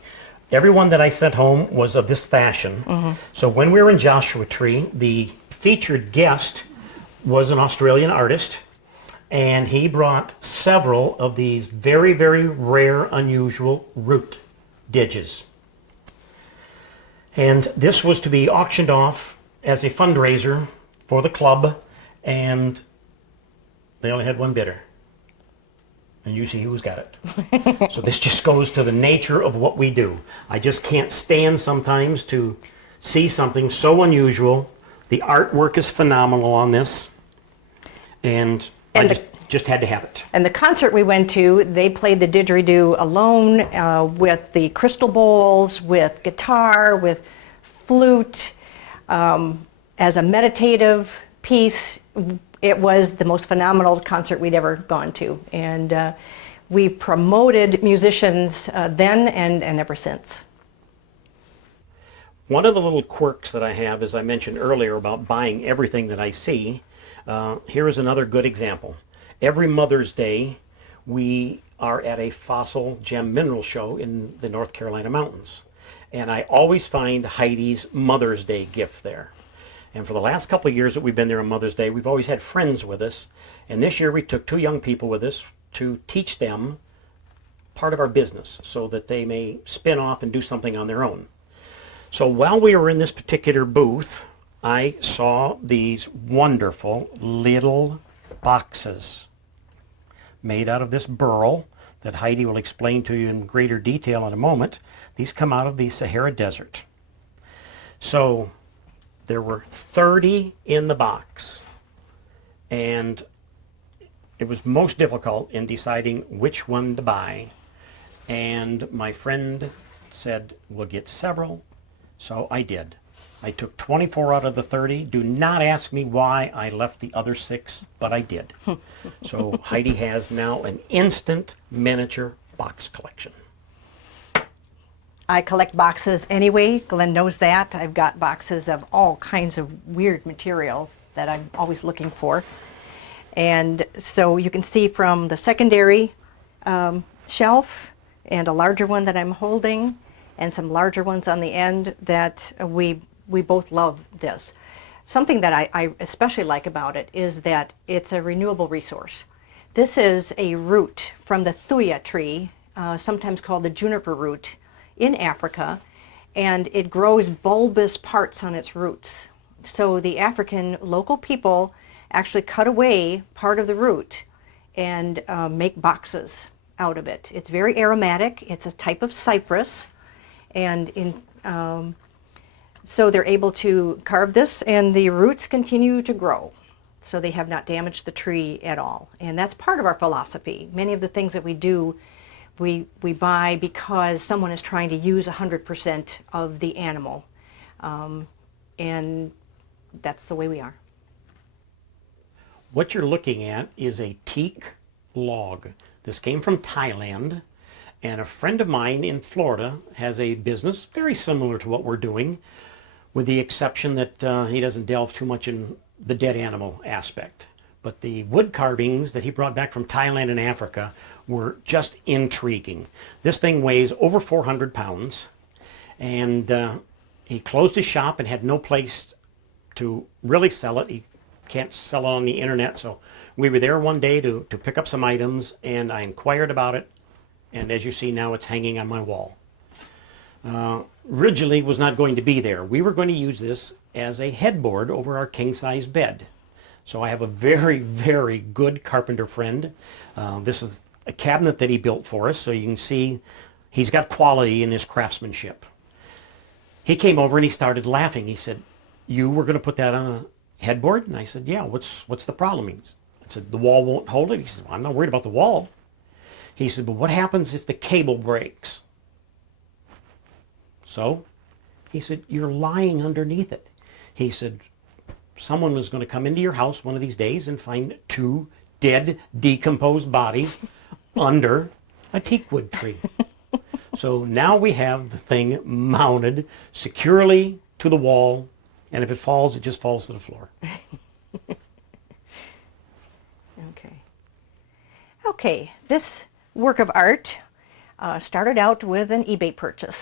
Everyone that I sent home was of this fashion. Mm-hmm. So when we were in Joshua Tree, the featured guest was an Australian artist, and he brought several of these very, very rare, unusual root didges. And this was to be auctioned off as a fundraiser for the club, and they only had one bidder. And you see who's got it. So this just goes to the nature of what we do. I just can't stand sometimes to see something so unusual. The artwork is phenomenal on this, and I just had to have it. And the concert we went to, they played the didgeridoo alone with the crystal bowls, with guitar, with flute, as a meditative piece. It was the most phenomenal concert we'd ever gone to. And we promoted musicians then and ever since. One of the little quirks that I have, as I mentioned earlier about buying everything that I see, here is another good example. Every Mother's Day, we are at a fossil gem mineral show in the North Carolina mountains. And I always find Heidi's Mother's Day gift there. And for the last couple of years that we've been there on Mother's Day, we've always had friends with us. And this year we took 2 young people with us to teach them part of our business so that they may spin off and do something on their own. So while we were in this particular booth, I saw these wonderful little boxes made out of this burl that Heidi will explain to you in greater detail in a moment. These come out of the Sahara Desert. So there were 30 in the box, and it was most difficult in deciding which one to buy. And my friend said, we'll get several. So I did. I took 24 out of the 30. Do not ask me why I left the other 6, but I did. So Heidi has now an instant miniature box collection. I collect boxes anyway. Glenn knows that. I've got boxes of all kinds of weird materials that I'm always looking for. And so you can see from the secondary shelf and a larger one that I'm holding and some larger ones on the end that we both love this. Something that I especially like about it is that it's a renewable resource. This is a root from the thuya tree, sometimes called the juniper root, in Africa, and it grows bulbous parts on its roots. So the African local people actually cut away part of the root and make boxes out of it. It's very aromatic. It's a type of cypress, and so they're able to carve this, and the roots continue to grow. So they have not damaged the tree at all. And that's part of our philosophy. Many of the things that we do, we buy because someone is trying to use 100% of the animal. And that's the way we are. What you're looking at is a teak log. This came from Thailand, and a friend of mine in Florida has a business very similar to what we're doing, with the exception that he doesn't delve too much in the dead animal aspect. But the wood carvings that he brought back from Thailand and Africa were just intriguing. This thing weighs over 400 pounds, and he closed his shop and had no place to really sell it. He can't sell it on the internet, so we were there one day to pick up some items, and I inquired about it, and as you see now, it's hanging on my wall. Originally was not going to be there. We were going to use this as a headboard over our king-size bed. So I have a very, very good carpenter friend. This is a cabinet that he built for us, so you can see he's got quality in his craftsmanship. He came over and he started laughing. He said, "You were going to put that on a headboard?" And I said, "Yeah, what's the problem?" I said, "The wall won't hold it." He said, "Well, I'm not worried about the wall." He said, "But what happens if the cable breaks?" So he said, "You're lying underneath it." He said, "Someone was going to come into your house one of these days and find 2 dead, decomposed bodies under a teakwood tree." So now we have the thing mounted securely to the wall, and if it falls, it just falls to the floor. Okay, this work of art started out with an eBay purchase.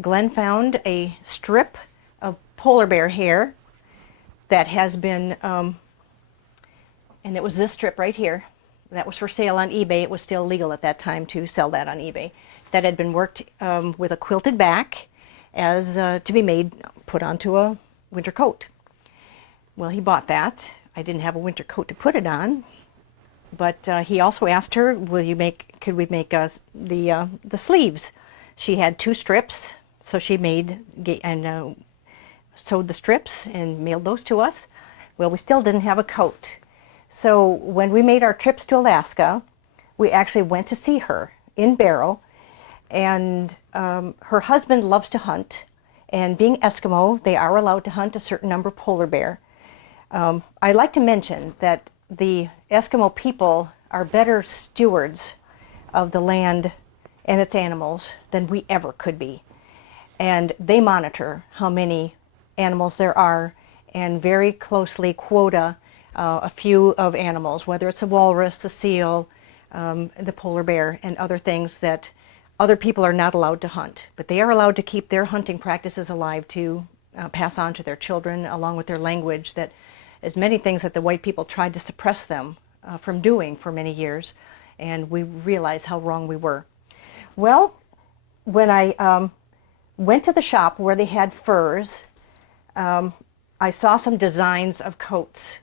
Glenn found a strip of polar bear hair that has been, and it was this strip right here, that was for sale on eBay. It was still legal at that time to sell that on eBay. That had been worked with a quilted back as to be made, put onto a winter coat. Well, he bought that. I didn't have a winter coat to put it on, but he also asked her, could we make the sleeves? She had 2 strips, so she made and sewed the strips and mailed those to us. Well, we still didn't have a coat. So when we made our trips to Alaska, we actually went to see her in Barrow, and her husband loves to hunt, and being Eskimo, they are allowed to hunt a certain number of polar bear. I'd like to mention that the Eskimo people are better stewards of the land and its animals than we ever could be. And they monitor how many animals there are and very closely quota a few of animals, whether it's a walrus, the seal, the polar bear, and other things that other people are not allowed to hunt. But they are allowed to keep their hunting practices alive to pass on to their children, along with their language, that as many things that the white people tried to suppress them from doing for many years, and we realized how wrong we were. Well, when I went to the shop where they had furs, I saw some designs of coats,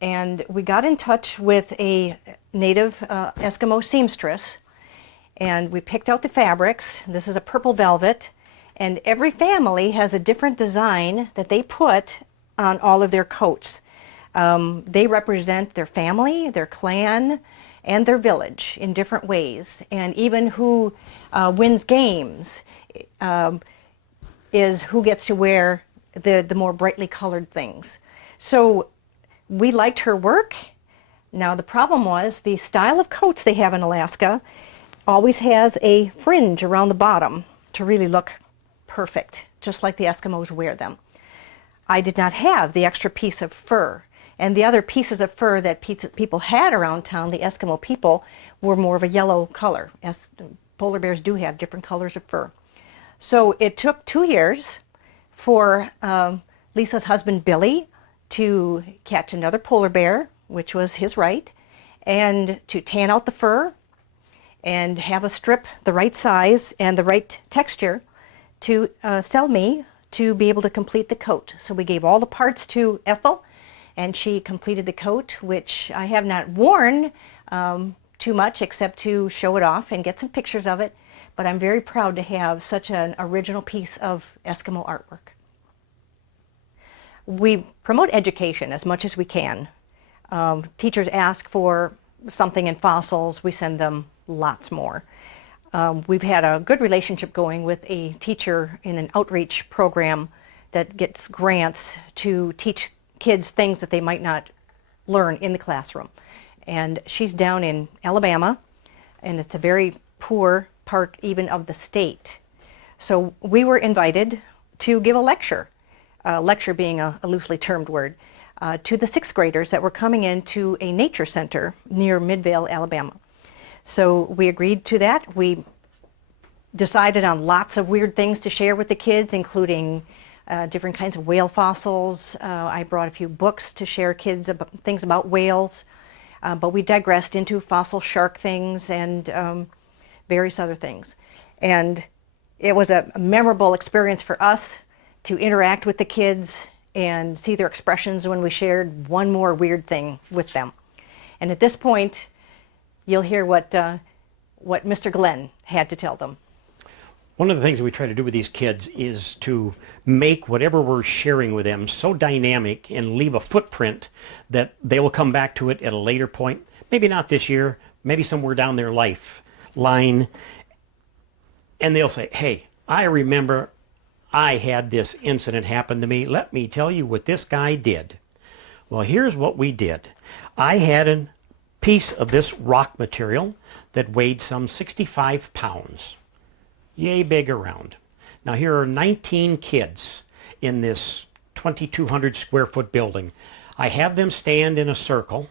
and we got in touch with a native Eskimo seamstress, and we picked out the fabrics. This is a purple velvet, and every family has a different design that they put on all of their coats. They represent their family, their clan, and their village in different ways. And even who wins games is who gets to wear the more brightly colored things. So we liked her work. Now the problem was the style of coats they have in Alaska always has a fringe around the bottom to really look perfect, just like the Eskimos wear them. I did not have the extra piece of fur, and the other pieces of fur that people had around town, the Eskimo people, were more of a yellow color, as polar bears do have different colors of fur. So it took 2 years for Lisa's husband Billy to catch another polar bear, which was his right, and to tan out the fur and have a strip the right size and the right texture to sell me to be able to complete the coat. So we gave all the parts to Ethel, and she completed the coat, which I have not worn too much except to show it off and get some pictures of it, but I'm very proud to have such an original piece of Eskimo artwork. We promote education as much as we can. Teachers ask for something in fossils, we send them lots more. We've had a good relationship going with a teacher in an outreach program that gets grants to teach kids things that they might not learn in the classroom. And she's down in Alabama, and it's a very poor part even of the state. So we were invited to give a lecture being a loosely termed word, to the 6th graders that were coming into a nature center near Midvale, Alabama. So we agreed to that. We decided on lots of weird things to share with the kids, including different kinds of whale fossils. I brought a few books to share kids about things about whales, but we digressed into fossil shark things and various other things. And it was a memorable experience for us to interact with the kids and see their expressions when we shared one more weird thing with them. And at this point, you'll hear what Mr. Glenn had to tell them. One of the things that we try to do with these kids is to make whatever we're sharing with them so dynamic and leave a footprint that they will come back to it at a later point. Maybe not this year, maybe somewhere down their life line. And they'll say, hey, I remember I had this incident happen to me. Let me tell you what this guy did. Well, here's what we did. I had a piece of this rock material that weighed some 65 pounds. Yay big around. Now here are 19 kids in this 2,200 square foot building. I have them stand in a circle.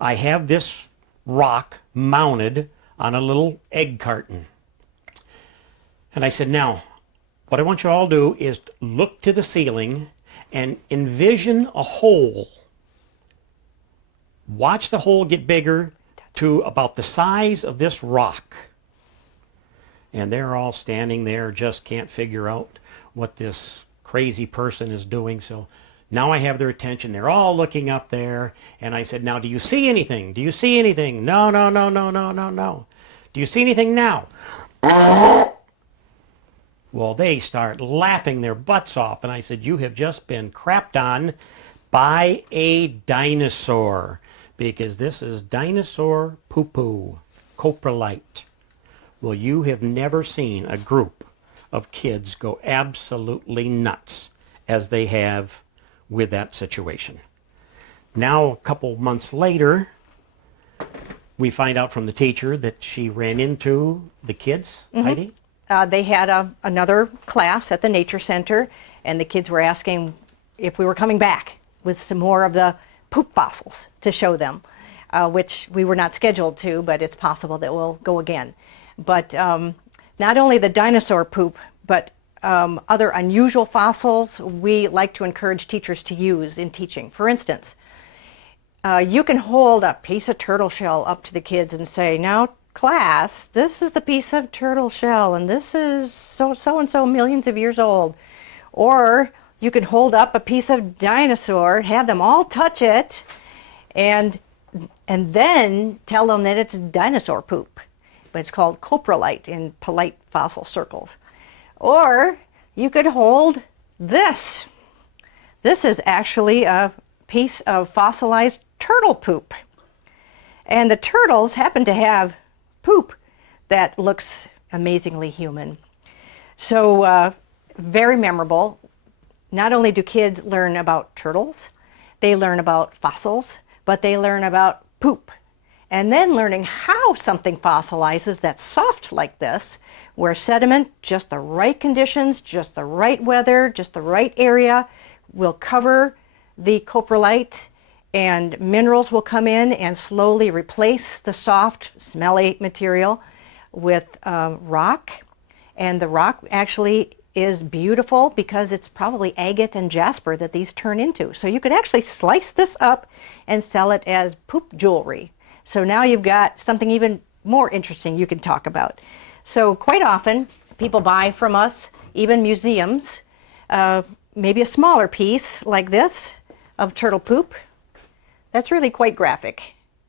I have this rock mounted on a little egg carton. And I said, now, what I want you all to do is look to the ceiling and envision a hole. Watch the hole get bigger to about the size of this rock. And they're all standing there, just can't figure out what this crazy person is doing. So now I have their attention. They're all looking up there. And I said, now, do you see anything? Do you see anything? No, no, no, no, no, no, no. Do you see anything now? Well, they start laughing their butts off. And I said, you have just been crapped on by a dinosaur. Because this is dinosaur poo-poo, coprolite. Well, you have never seen a group of kids go absolutely nuts as they have with that situation. Now, a couple months later, we find out from the teacher that she ran into the kids, Heidi. They had another class at the Nature Center, and the kids were asking if we were coming back with some more of the poop fossils to show them, which we were not scheduled to, but it's possible that we'll go again. But not only the dinosaur poop, but other unusual fossils we like to encourage teachers to use in teaching. For instance, you can hold a piece of turtle shell up to the kids and say, now, class, this is a piece of turtle shell, and this is so-and-so millions of years old. Or you can hold up a piece of dinosaur, have them all touch it, and then tell them that it's dinosaur poop. But it's called coprolite in polite fossil circles. Or you could hold this. This is actually a piece of fossilized turtle poop. And the turtles happen to have poop that looks amazingly human. So very memorable. Not only do kids learn about turtles, they learn about fossils, but they learn about poop. And then learning how something fossilizes that's soft like this, where sediment, just the right conditions, just the right weather, just the right area, will cover the coprolite, and minerals will come in and slowly replace the soft, smelly material with rock. And the rock actually is beautiful because it's probably agate and jasper that these turn into. So you could actually slice this up and sell it as poop jewelry. So now you've got something even more interesting you can talk about. So quite often people buy from us, even museums, maybe a smaller piece like this of turtle poop. That's really quite graphic.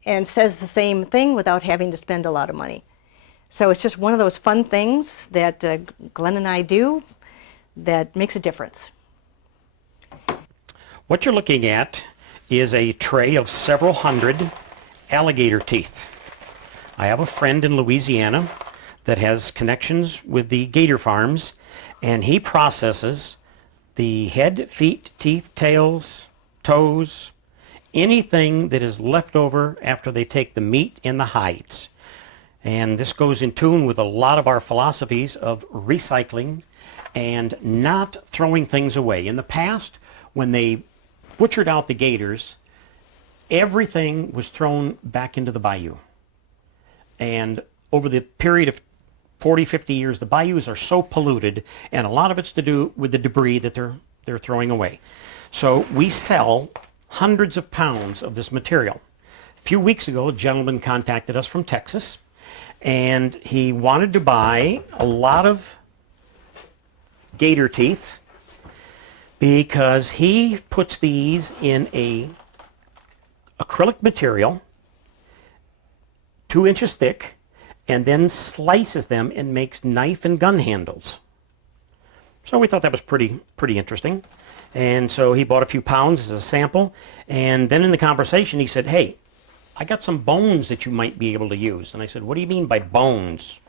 and says the same thing without having to spend a lot of money. So it's just one of those fun things that Glenn and I do that makes a difference. What you're looking at is a tray of several hundred alligator teeth. I have a friend in Louisiana that has connections with the gator farms, and he processes the head, feet, teeth, tails, toes, anything that is left over after they take the meat and the hides. And this goes in tune with a lot of our philosophies of recycling and not throwing things away. In the past, when they butchered out the gators, everything was thrown back into the bayou. And over the period of 40, 50 years, the bayous are so polluted, and a lot of it's to do with the debris that they're throwing away. So we sell hundreds of pounds of this material. A few weeks ago, a gentleman contacted us from Texas, and he wanted to buy a lot of gator teeth because he puts these in a acrylic material 2 inches thick, and then slices them and makes knife and gun handles. So we thought that was pretty interesting. And so he bought a few pounds as a sample, and then in the conversation he said, "Hey, I got some bones that you might be able to use." And I said, "What do you mean by bones?"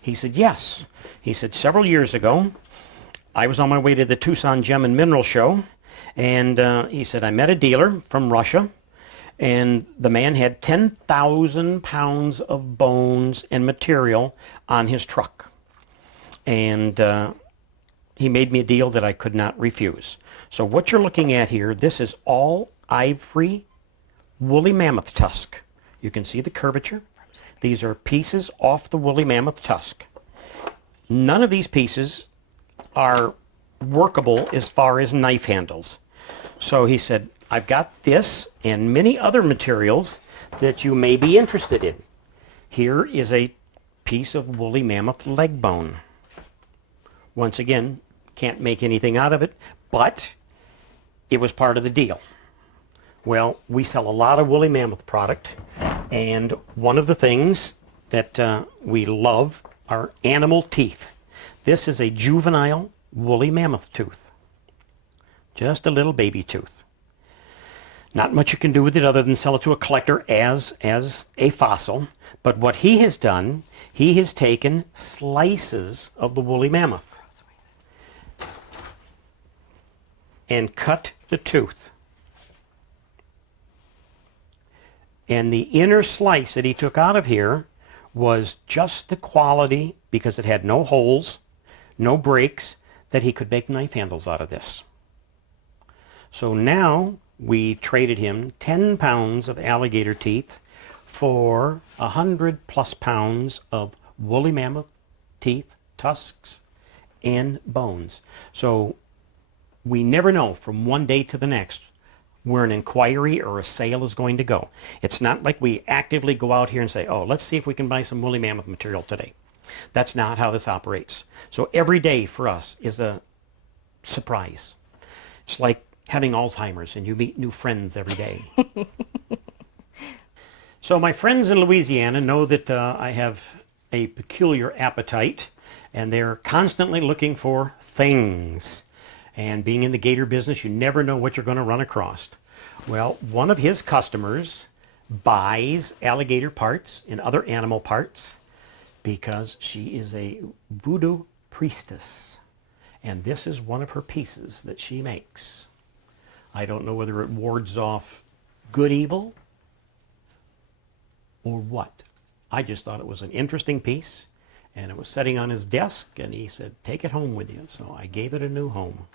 He said, "Yes." He said, "Several years ago, I was on my way to the Tucson Gem and Mineral Show, and he said, I met a dealer from Russia, and the man had 10,000 pounds of bones and material on his truck. And he made me a deal that I could not refuse." So what you're looking at here, this is all ivory woolly mammoth tusk. You can see the curvature. These are pieces off the woolly mammoth tusk. None of these pieces are workable as far as knife handles. So he said, "I've got this and many other materials that you may be interested in. Here is a piece of woolly mammoth leg bone." Once again, can't make anything out of it, but it was part of the deal. Well, we sell a lot of woolly mammoth product, and one of the things that we love are animal teeth. This is a juvenile woolly mammoth tooth. Just a little baby tooth. Not much you can do with it other than sell it to a collector as a fossil. But what he has done, he has taken slices of the woolly mammoth and cut the tooth. And the inner slice that he took out of here was just the quality, because it had no holes, no breaks, that he could make knife handles out of this. So now we traded him 10 pounds of alligator teeth for 100+ pounds of woolly mammoth teeth, tusks, and bones. So we never know from one day to the next where an inquiry or a sale is going to go. It's not like we actively go out here and say, "Oh, let's see if we can buy some woolly mammoth material today." That's not how this operates. So every day for us is a surprise. It's like having Alzheimer's and you meet new friends every day. So my friends in Louisiana know that I have a peculiar appetite, and they're constantly looking for things. And being in the gator business, you never know what you're going to run across. Well, one of his customers buys alligator parts and other animal parts because she is a voodoo priestess. And this is one of her pieces that she makes. I don't know whether it wards off good evil or what. I just thought it was an interesting piece, and it was sitting on his desk, and he said, "Take it home with you." So I gave it a new home.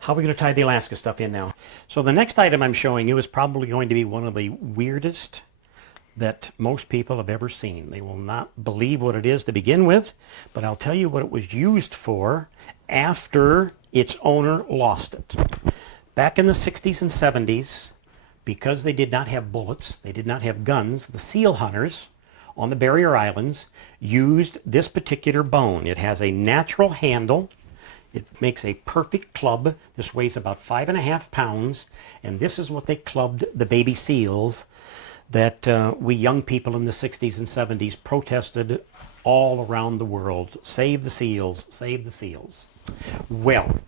How are we going to tie the Alaska stuff in now? So the next item I'm showing you is probably going to be one of the weirdest that most people have ever seen. They will not believe what it is to begin with, but I'll tell you what it was used for after its owner lost it. Back in the 60s and 70s, because they did not have bullets, they did not have guns, the seal hunters on the barrier islands used this particular bone. It has a natural handle. It makes a perfect club. This weighs about 5.5 pounds, and this is what they clubbed the baby seals that we young people in the 60s and 70s protested all around the world. Save the seals, save the seals. Well,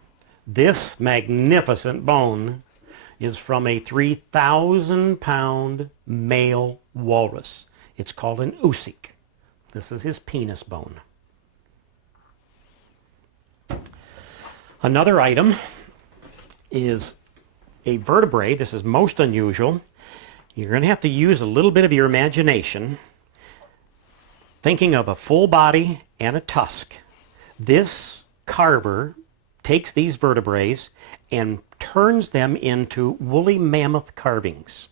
this magnificent bone is from a 3,000-pound male walrus. It's called an Usyk. This is his penis bone. Another item is a vertebrae. This is most unusual. You're going to have to use a little bit of your imagination, thinking of a full body and a tusk. This carver takes these vertebrae and turns them into woolly mammoth carvings.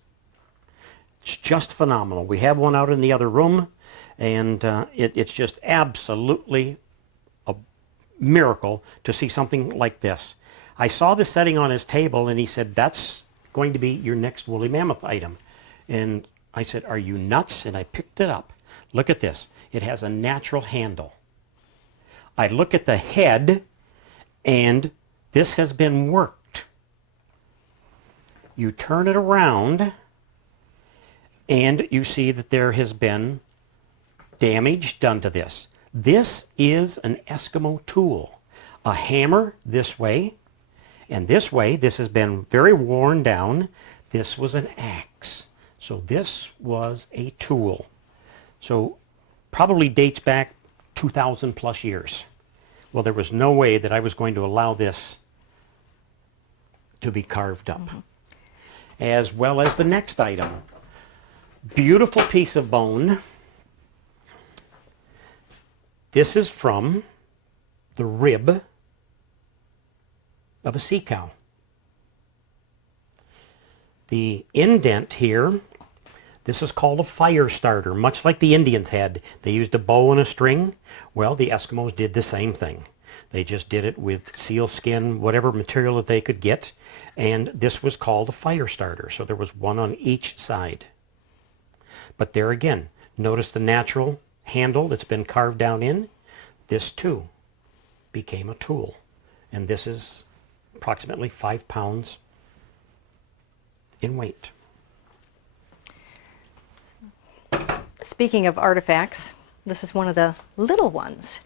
It's just phenomenal. We have one out in the other room, and it's just absolutely a miracle to see something like this. I saw this setting on his table, and he said, that's going to be your next woolly mammoth item. And I said, are you nuts? And I picked it up. Look at this. It has a natural handle. I look at the head, and this has been worked. You turn it around, and you see that there has been damage done to this. This is an Eskimo tool. A hammer this way, and this way. This has been very worn down. This was an axe. So this was a tool. So probably dates back 2,000 plus years. Well, there was no way that I was going to allow this to be carved up. As well as the next item. Beautiful piece of bone. This is from the rib of a sea cow. The indent here, this is called a fire starter, much like the Indians had. They used a bow and a string. Well, the Eskimos did the same thing. They just did it with seal skin, whatever material that they could get, and this was called a fire starter. So there was one on each side. But there again, notice the natural handle that's been carved down in. This too became a tool, and this is approximately 5 pounds in weight. Speaking of artifacts, this is one of the little ones.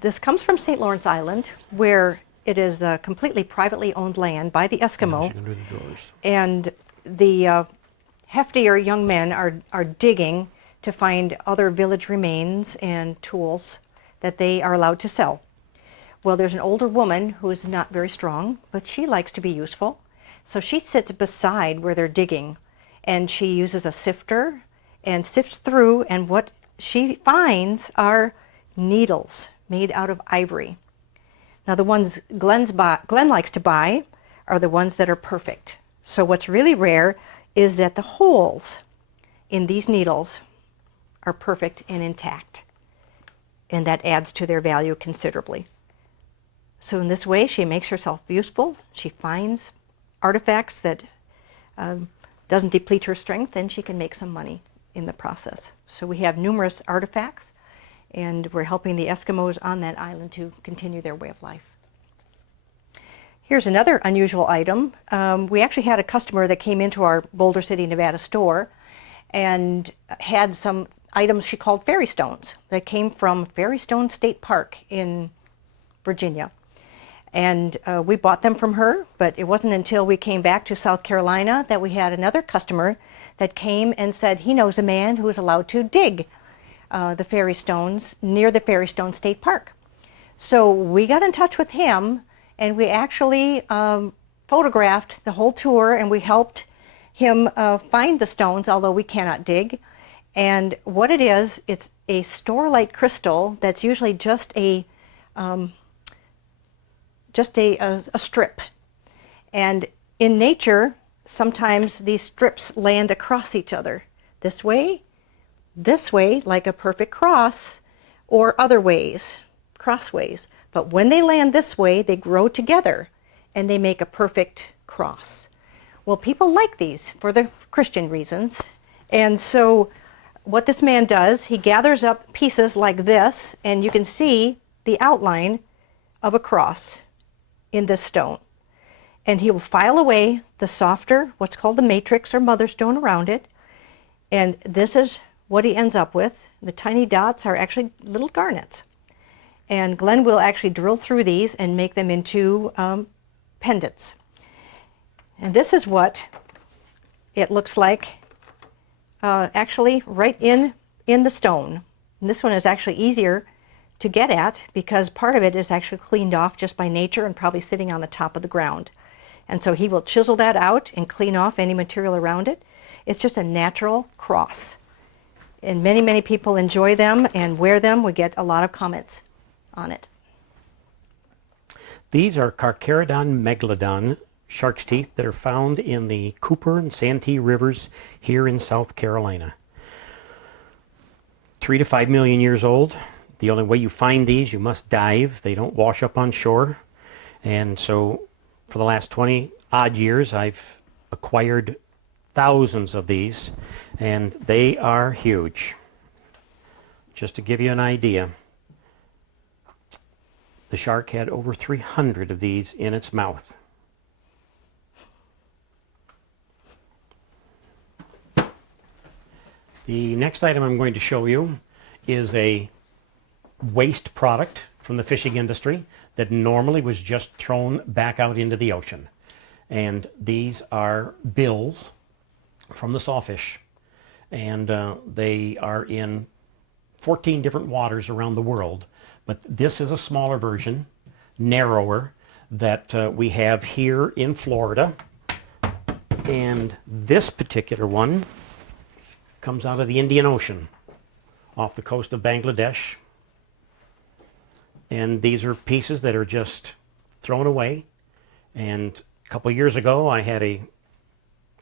This comes from St. Lawrence Island, where it is completely privately owned land by the Eskimo. And the heftier young men are digging to find other village remains and tools that they are allowed to sell. Well, there's an older woman who is not very strong, but she likes to be useful. So she sits beside where they're digging, and she uses a sifter and sifts through, and what she finds are needles made out of ivory. Now the ones Glenn likes to buy are the ones that are perfect. So what's really rare is that the holes in these needles are perfect and intact, and that adds to their value considerably. So in this way, she makes herself useful. She finds artifacts that doesn't deplete her strength, and she can make some money in the process. So we have numerous artifacts, and we're helping the Eskimos on that island to continue their way of life. Here's another unusual item. We actually had a customer that came into our Boulder City, Nevada store and had some items she called fairy stones that came from Fairy Stone State Park in Virginia. And we bought them from her, but it wasn't until we came back to South Carolina that we had another customer that came and said he knows a man who is allowed to dig the fairy stones near the Fairy Stone State Park. So we got in touch with him, and we actually photographed the whole tour, and we helped him find the stones, although we cannot dig. And what it is, it's a storlite crystal that's usually just a strip. And in nature, sometimes these strips land across each other. This way, like a perfect cross, or other ways, crossways. But when they land this way, they grow together and they make a perfect cross. Well, people like these for the Christian reasons. And so what this man does, he gathers up pieces like this, and you can see the outline of a cross in this stone. And he will file away the softer, what's called the matrix or mother stone around it. And this is what he ends up with. The tiny dots are actually little garnets. And Glenn will actually drill through these and make them into pendants. And this is what it looks like actually right in the stone. And this one is actually easier to get at because part of it is actually cleaned off just by nature and probably sitting on the top of the ground. And so he will chisel that out and clean off any material around it. It's just a natural cross. And many, many people enjoy them and wear them. We get a lot of comments on it. These are Carcharodon megalodon shark's teeth that are found in the Cooper and Santee rivers here in South Carolina. 3 to 5 million years old. The only way you find these, you must dive. They don't wash up on shore. And so for the last 20 odd years, I've acquired thousands of these, and they are huge. Just to give you an idea, the shark had over 300 of these in its mouth. The next item I'm going to show you is a waste product from the fishing industry that normally was just thrown back out into the ocean. And these are bills from the sawfish. And they are in 14 different waters around the world. But this is a smaller version, narrower, that we have here in Florida. And this particular one comes out of the Indian Ocean off the coast of Bangladesh. And these are pieces that are just thrown away. And a couple of years ago, I had a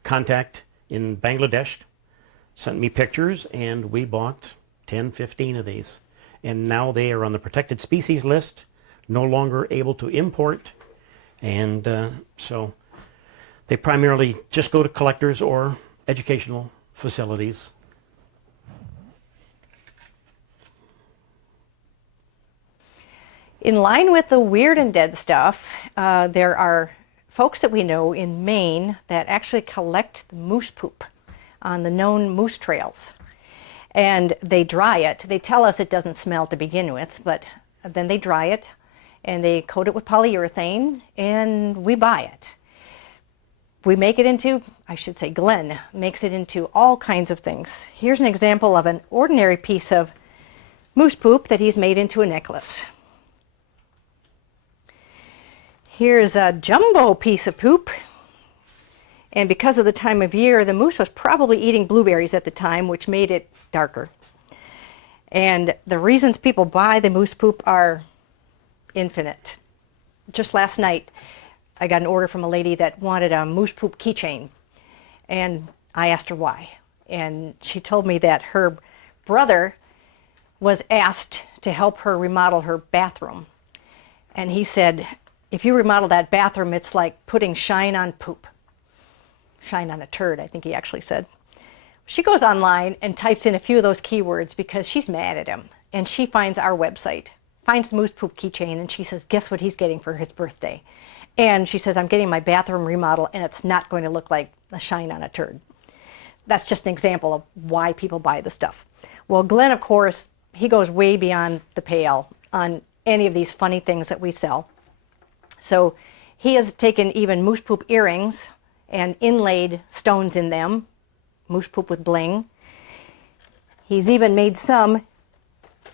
contact in Bangladesh, sent me pictures, and we bought 10, 15 of these. And now they are on the protected species list, no longer able to import. And so they primarily just go to collectors or educational facilities. In line with the weird and dead stuff, there are folks that we know in Maine that actually collect the moose poop on the known moose trails. And they dry it. They tell us it doesn't smell to begin with, but then they dry it and they coat it with polyurethane and we buy it. We make it into, I should say Glenn makes it into all kinds of things. Here's an example of an ordinary piece of moose poop that he's made into a necklace. Here's a jumbo piece of poop. And because of the time of year, the moose was probably eating blueberries at the time, which made it darker. And the reasons people buy the moose poop are infinite. Just last night, I got an order from a lady that wanted a moose poop keychain. And I asked her why. And she told me that her brother was asked to help her remodel her bathroom. And he said, if you remodel that bathroom, it's like putting shine on poop. Shine on a turd, I think he actually said. She goes online and types in a few of those keywords because she's mad at him. And she finds our website, finds the moose poop keychain, and she says, guess what he's getting for his birthday? And she says, I'm getting my bathroom remodel, and it's not going to look like a shine on a turd. That's just an example of why people buy the stuff. Well, Glenn, of course, he goes way beyond the pale on any of these funny things that we sell. So he has taken even moose poop earrings and inlaid stones in them, moose poop with bling. He's even made some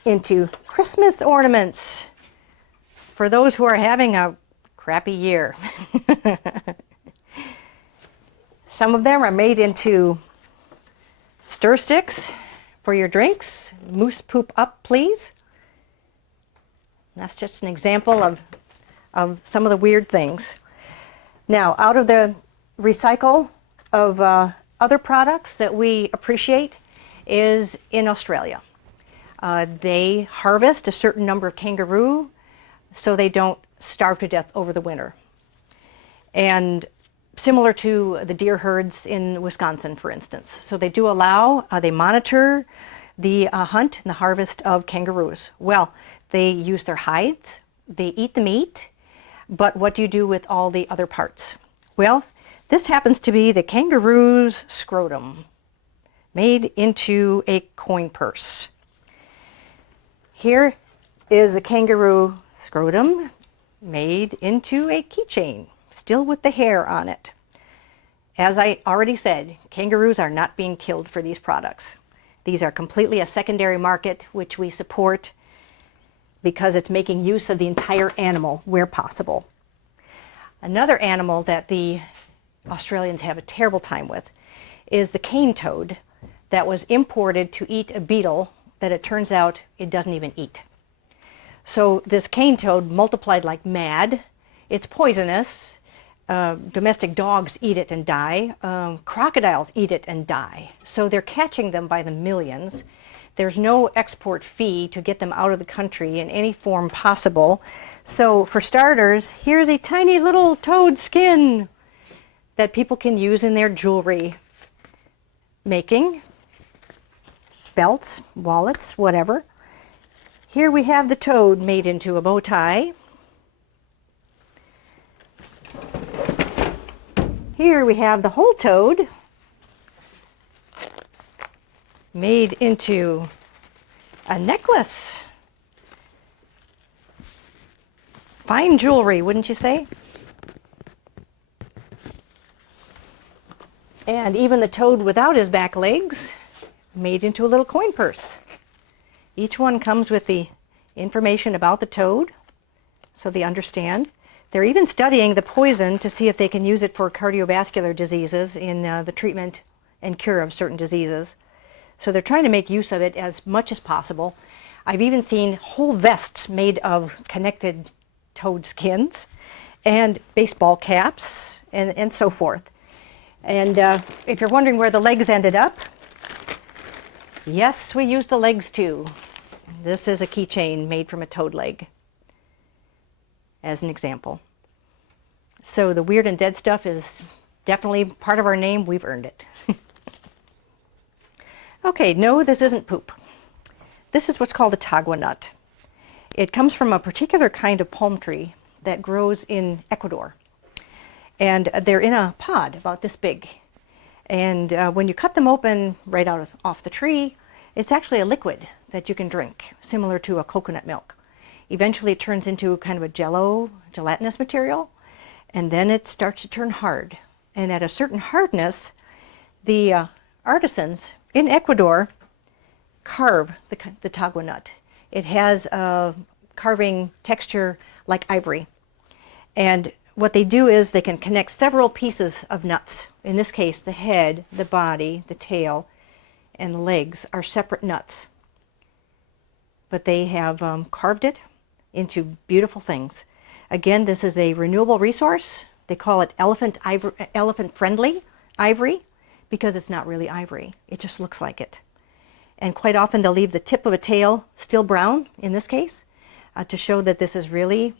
into Christmas ornaments for those who are having a crappy year. Some of them are made into stir sticks for your drinks. Moose poop up, please. That's just an example of some of the weird things. Now, out of the recycle of other products that we appreciate is in Australia. They harvest a certain number of kangaroo so they don't starve to death over the winter. And similar to the deer herds in Wisconsin, for instance. So they do allow, they monitor the hunt and the harvest of kangaroos. Well, they use their hides they eat the meat, but what do you do with all the other parts? Well, this happens to be the kangaroo's scrotum, made into a coin purse. Here is a kangaroo scrotum made into a keychain, still with the hair on it. As I already said, kangaroos are not being killed for these products. These are completely a secondary market, which we support because it's making use of the entire animal where possible. Another animal that the Australians have a terrible time with is the cane toad that was imported to eat a beetle that it turns out it doesn't even eat. So this cane toad multiplied like mad. It's poisonous. Domestic dogs eat it and die. Crocodiles eat it and die. So they're catching them by the millions. There's no export fee to get them out of the country in any form possible. So for starters, here's a tiny little toad skin that people can use in their jewelry making, belts, wallets, whatever. Here we have the toad made into a bow tie. Here we have the whole toad made into a necklace. Fine jewelry, wouldn't you say? And even the toad without his back legs made into a little coin purse. Each one comes with the information about the toad, so they understand. They're even studying the poison to see if they can use it for cardiovascular diseases in the treatment and cure of certain diseases. So they're trying to make use of it as much as possible. I've even seen whole vests made of connected toad skins and baseball caps and so forth. And if you're wondering where the legs ended up, yes, we use the legs too. This is a keychain made from a toad leg, as an example. So the weird and dead stuff is definitely part of our name. We've earned it. Okay, no, this isn't poop. This is what's called a tagua nut. It comes from a particular kind of palm tree that grows in Ecuador. And they're in a pod about this big. And when you cut them open right off the tree, it's actually a liquid that you can drink, similar to a coconut milk. Eventually it turns into kind of a gelatinous material, and then it starts to turn hard. And at a certain hardness, the artisans in Ecuador carve the tagua nut. It has a carving texture like ivory. And what they do is they can connect several pieces of nuts. In this case, the head, the body, the tail, and the legs are separate nuts. But they have carved it into beautiful things. Again, this is a renewable resource. They call it elephant-friendly ivory because it's not really ivory. It just looks like it. And quite often they'll leave the tip of a tail still brown, in this case, to show that this is really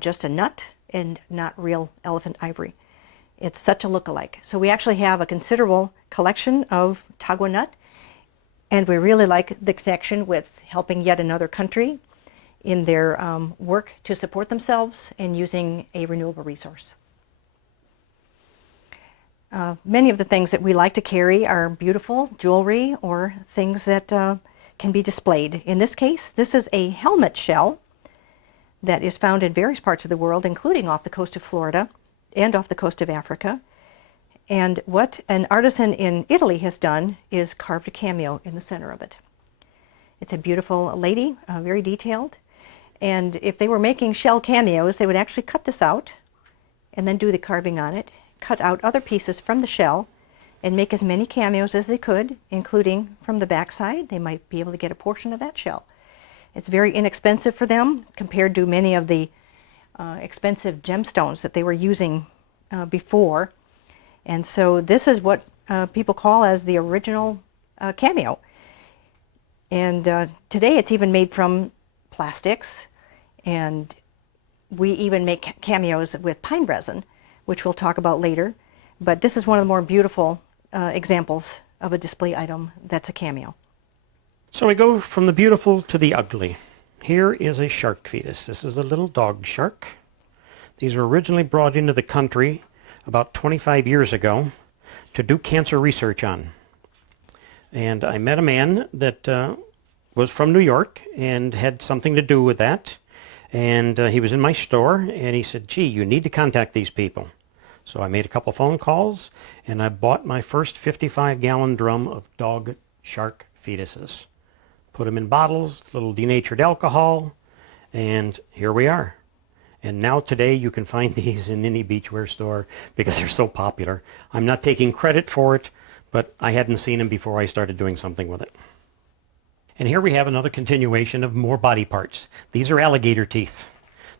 just a nut and not real elephant ivory. It's such a look-alike. So we actually have a considerable collection of tagua nut, and we really like the connection with helping yet another country in their work to support themselves and using a renewable resource. Many of the things that we like to carry are beautiful jewelry or things that can be displayed. In this case, this is a helmet shell that is found in various parts of the world, including off the coast of Florida and off the coast of Africa. And what an artisan in Italy has done is carved a cameo in the center of it. It's a beautiful lady, very detailed. And if they were making shell cameos, they would actually cut this out and then do the carving on it, cut out other pieces from the shell, and make as many cameos as they could, including from the backside. They might be able to get a portion of that shell. It's very inexpensive for them compared to many of the expensive gemstones that they were using before. And so this is what people call as the original cameo. And today it's even made from plastics, and we even make cameos with pine resin, which we'll talk about later. But this is one of the more beautiful examples of a display item that's a cameo. So we go from the beautiful to the ugly. Here is a shark fetus. This is a little dog shark. These were originally brought into the country about 25 years ago to do cancer research on. And I met a man that was from New York and had something to do with that. And he was in my store, and he said, gee, you need to contact these people. So I made a couple phone calls, and I bought my first 55-gallon drum of dog shark fetuses. Put them in bottles, little denatured alcohol, and here we are. And now today you can find these in any beachwear store because they're so popular. I'm not taking credit for it, but I hadn't seen them before I started doing something with it. And here we have another continuation of more body parts. These are alligator teeth.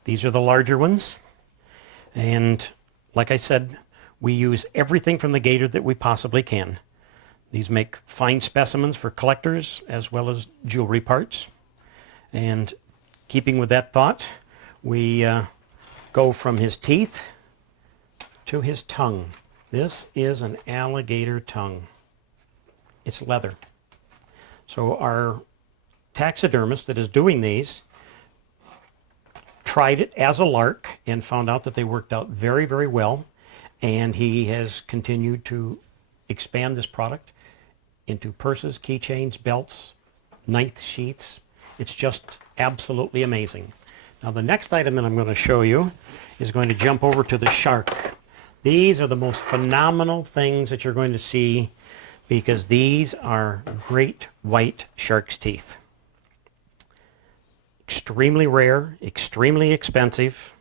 These are the larger ones. And like I said, we use everything from the gator that we possibly can. These make fine specimens for collectors as well as jewelry parts. And keeping with that thought, we go from his teeth to his tongue. This is an alligator tongue. It's leather. So our taxidermist that is doing these tried it as a lark and found out that they worked out very, very well. And he has continued to expand this product into purses, keychains, belts, knife sheaths. It's just absolutely amazing. Now the next item that I'm going to show you is going to jump over to the shark. These are the most phenomenal things that you're going to see because these are great white shark's teeth. Extremely rare, extremely expensive,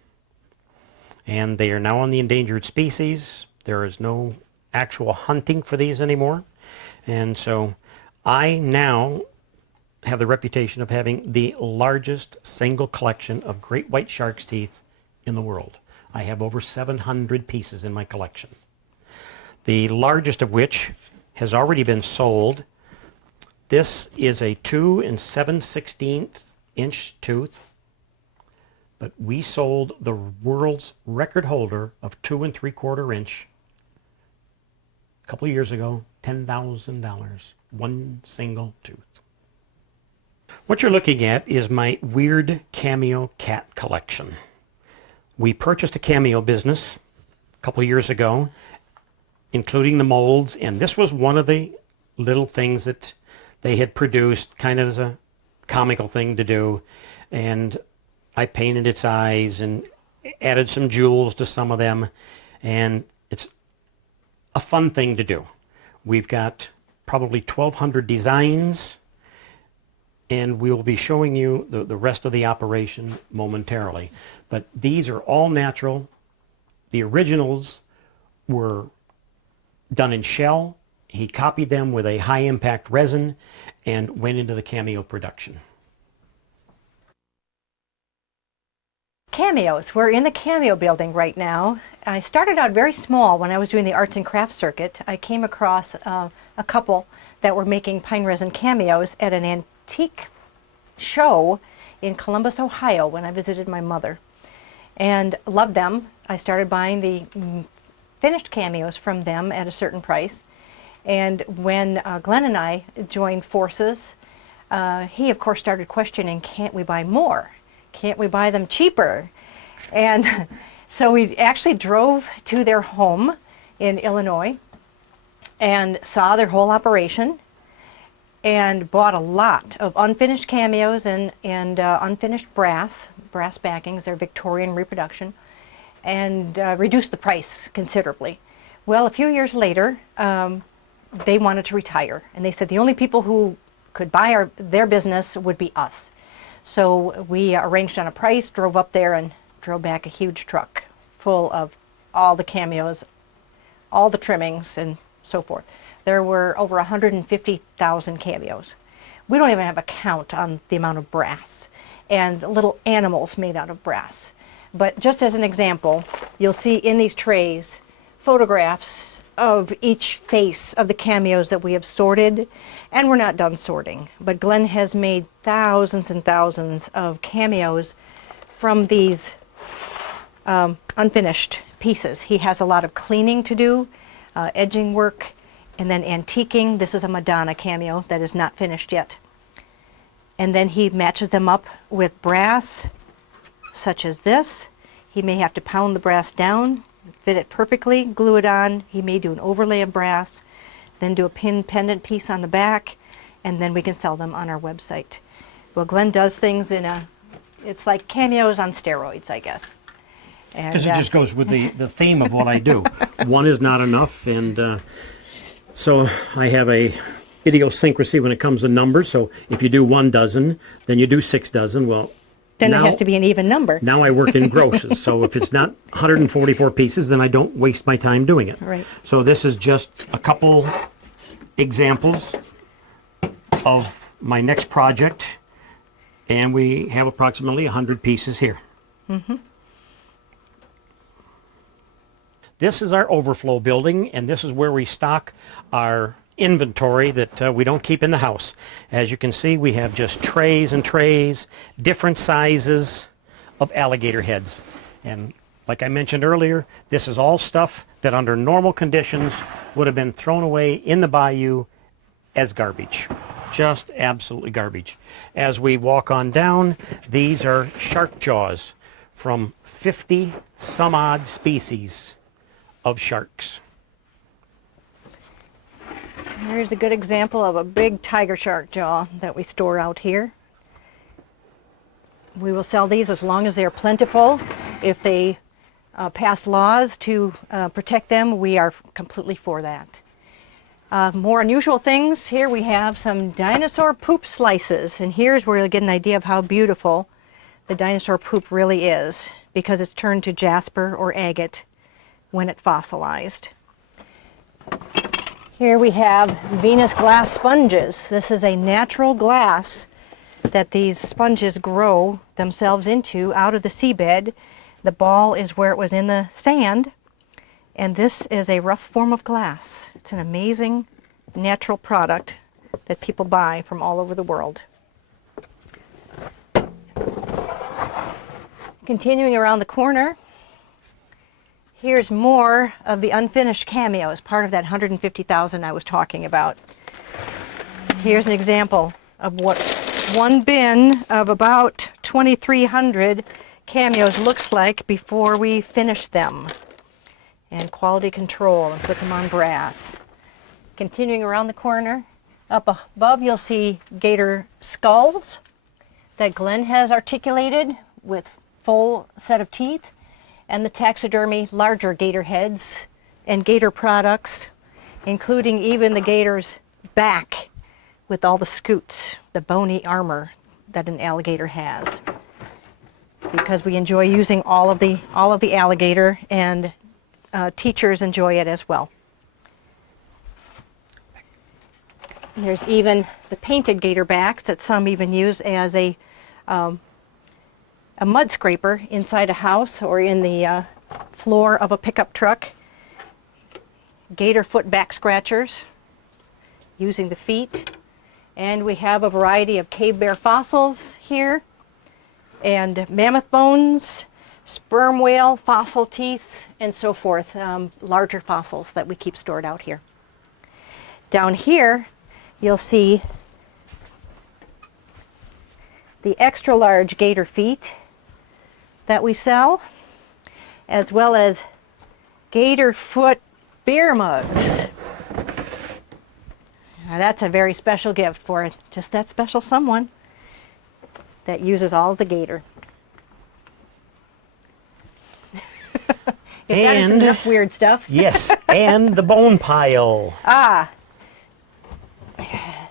and they are now on the endangered species. There is no actual hunting for these anymore. And so I now have the reputation of having the largest single collection of great white shark's teeth in the world. I have over 700 pieces in my collection. The largest of which has already been sold. This is a 2 7/16 inch tooth, but we sold the world's record holder of 2 3/4 inch a couple of years ago, $10,000, one single tooth. What you're looking at is my weird cameo cat collection. We purchased a cameo business a couple of years ago, including the molds, and this was one of the little things that they had produced kind of as a comical thing to do. And I painted its eyes and added some jewels to some of them, and it's a fun thing to do. We've got probably 1,200 designs, and we'll be showing you the rest of the operation momentarily. But these are all natural. The originals were done in shell. He copied them with a high impact resin and went into the cameo production. Cameos. We're in the Cameo building right now. I started out very small when I was doing the arts and crafts circuit. I came across a couple that were making pine resin cameos at an antique show in Columbus, Ohio when I visited my mother, and loved them. I started buying the finished cameos from them at a certain price. And when Glenn and I joined forces, he of course started questioning, can't we buy more? Can't we buy them cheaper? And so we actually drove to their home in Illinois and saw their whole operation and bought a lot of unfinished cameos and unfinished brass backings, their Victorian reproduction, and reduced the price considerably. Well, a few years later, they wanted to retire, and they said the only people who could buy their business would be us. So we arranged on a price, drove up there, and drove back a huge truck full of all the cameos, all the trimmings, and so forth. There were over 150,000 cameos. We don't even have a count on the amount of brass and little animals made out of brass. But just as an example, you'll see in these trays photographs of each face of the cameos that we have sorted, and we're not done sorting. But Glenn has made thousands and thousands of cameos from these unfinished pieces. He has a lot of cleaning to do, edging work, and then antiquing. This is a Madonna cameo that is not finished yet. and then he matches them up with brass, such as this. He may have to pound the brass down, fit it perfectly, glue it on. He may do an overlay of brass, then do a pin pendant piece on the back, and then we can sell them on our website. Well, Glenn does things it's like cameos on steroids, I guess. Because it just goes with the theme of what I do. One is not enough, and so I have a idiosyncrasy when it comes to numbers. So if you do 1 dozen, then you do 6 dozen. Well, then now, it has to be an even number. Now I work in grosses. So if it's not 144 pieces, then I don't waste my time doing it. Right. So this is just a couple examples of my next project, and we have approximately 100 pieces here. Mm-hmm. This is our overflow building, and this is where we stock our inventory that we don't keep in the house. As you can see, we have just trays and trays, different sizes of alligator heads. And like I mentioned earlier, this is all stuff that under normal conditions would have been thrown away in the bayou as garbage. Just absolutely garbage. As we walk on down, these are shark jaws from 50 some odd species of sharks. Here's a good example of a big tiger shark jaw that we store out here. We will sell these as long as they are plentiful. If they pass laws to protect them, we are completely for that. More unusual things, here we have some dinosaur poop slices, and here's where you'll get an idea of how beautiful the dinosaur poop really is, because it's turned to jasper or agate when it fossilized. Here we have Venus glass sponges. This is a natural glass that these sponges grow themselves into out of the seabed. The ball is where it was in the sand, and this is a rough form of glass. It's an amazing natural product that people buy from all over the world. Continuing around the corner, here's more of the unfinished cameos, part of that 150,000 I was talking about. Here's an example of what one bin of about 2,300 cameos looks like before we finish them. And quality control and put them on brass. Continuing around the corner, up above you'll see gator skulls that Glenn has articulated with full set of teeth, and the taxidermy larger gator heads and gator products, including even the gator's back with all the scutes, the bony armor that an alligator has. Because we enjoy using all of the alligator, and teachers enjoy it as well. Here's even the painted gator backs that some even use as a mud scraper inside a house or in the floor of a pickup truck. Gator foot back scratchers using the feet. And we have a variety of cave bear fossils here, and mammoth bones, sperm whale fossil teeth, and so forth, larger fossils that we keep stored out here. Down here you'll see the extra large gator feet that we sell, as well as gator foot beer mugs. Now that's a very special gift for just that special someone that uses all of the gator. If that isn't enough weird stuff. Yes, and the bone pile.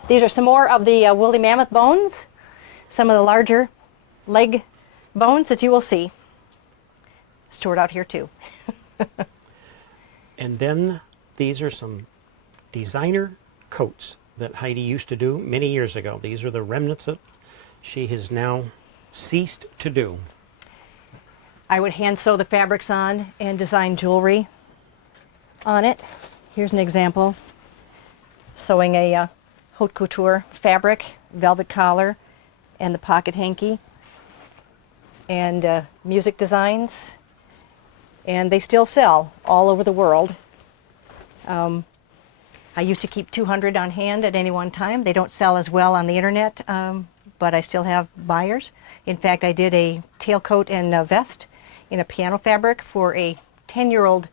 These are some more of the woolly mammoth bones, some of the larger leg bones that you will see stored out here too. And then these are some designer coats that Heidi used to do many years ago. These are the remnants that she has now ceased to do. I would hand sew the fabrics on and design jewelry on it. Here's an example, sewing a haute couture fabric, velvet collar, and the pocket hanky, and music designs, and they still sell all over the world. I used to keep 200 on hand at any one time. They don't sell as well on the internet but I still have buyers. In fact, I did a tailcoat and a vest in a piano fabric for a 10-year-old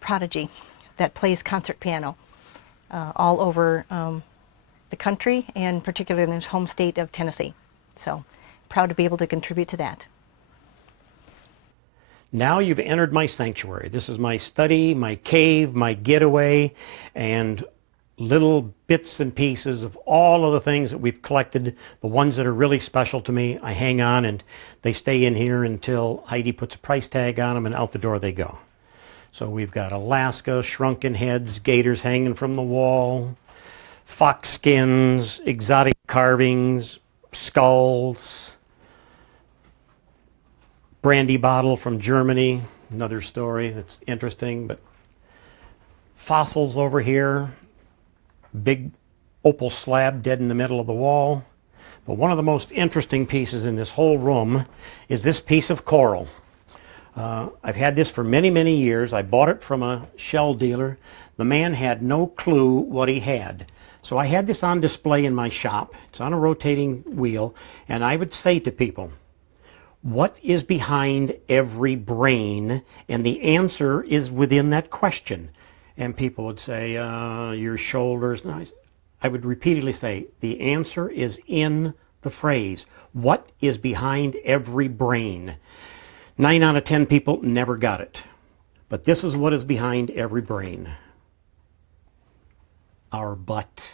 prodigy that plays concert piano all over the country, and particularly in his home state of Tennessee. So proud to be able to contribute to that. Now you've entered my sanctuary. This is my study, my cave, my getaway, and little bits and pieces of all of the things that we've collected, the ones that are really special to me. I hang on and they stay in here until Heidi puts a price tag on them, and out the door they go. So we've got Alaska, shrunken heads, gators hanging from the wall, fox skins, exotic carvings, skulls, brandy bottle from Germany, another story that's interesting, but fossils over here, big opal slab dead in the middle of the wall. But one of the most interesting pieces in this whole room is this piece of coral. I've had this for many, many years. I bought it from a shell dealer. The man had no clue what he had. So I had this on display in my shop. It's on a rotating wheel, and I would say to people, what is behind every brain? And the answer is within that question. And people would say, your shoulders. And I would repeatedly say, the answer is in the phrase. What is behind every brain? 9 out of 10 people never got it. But this is what is behind every brain. Our butt.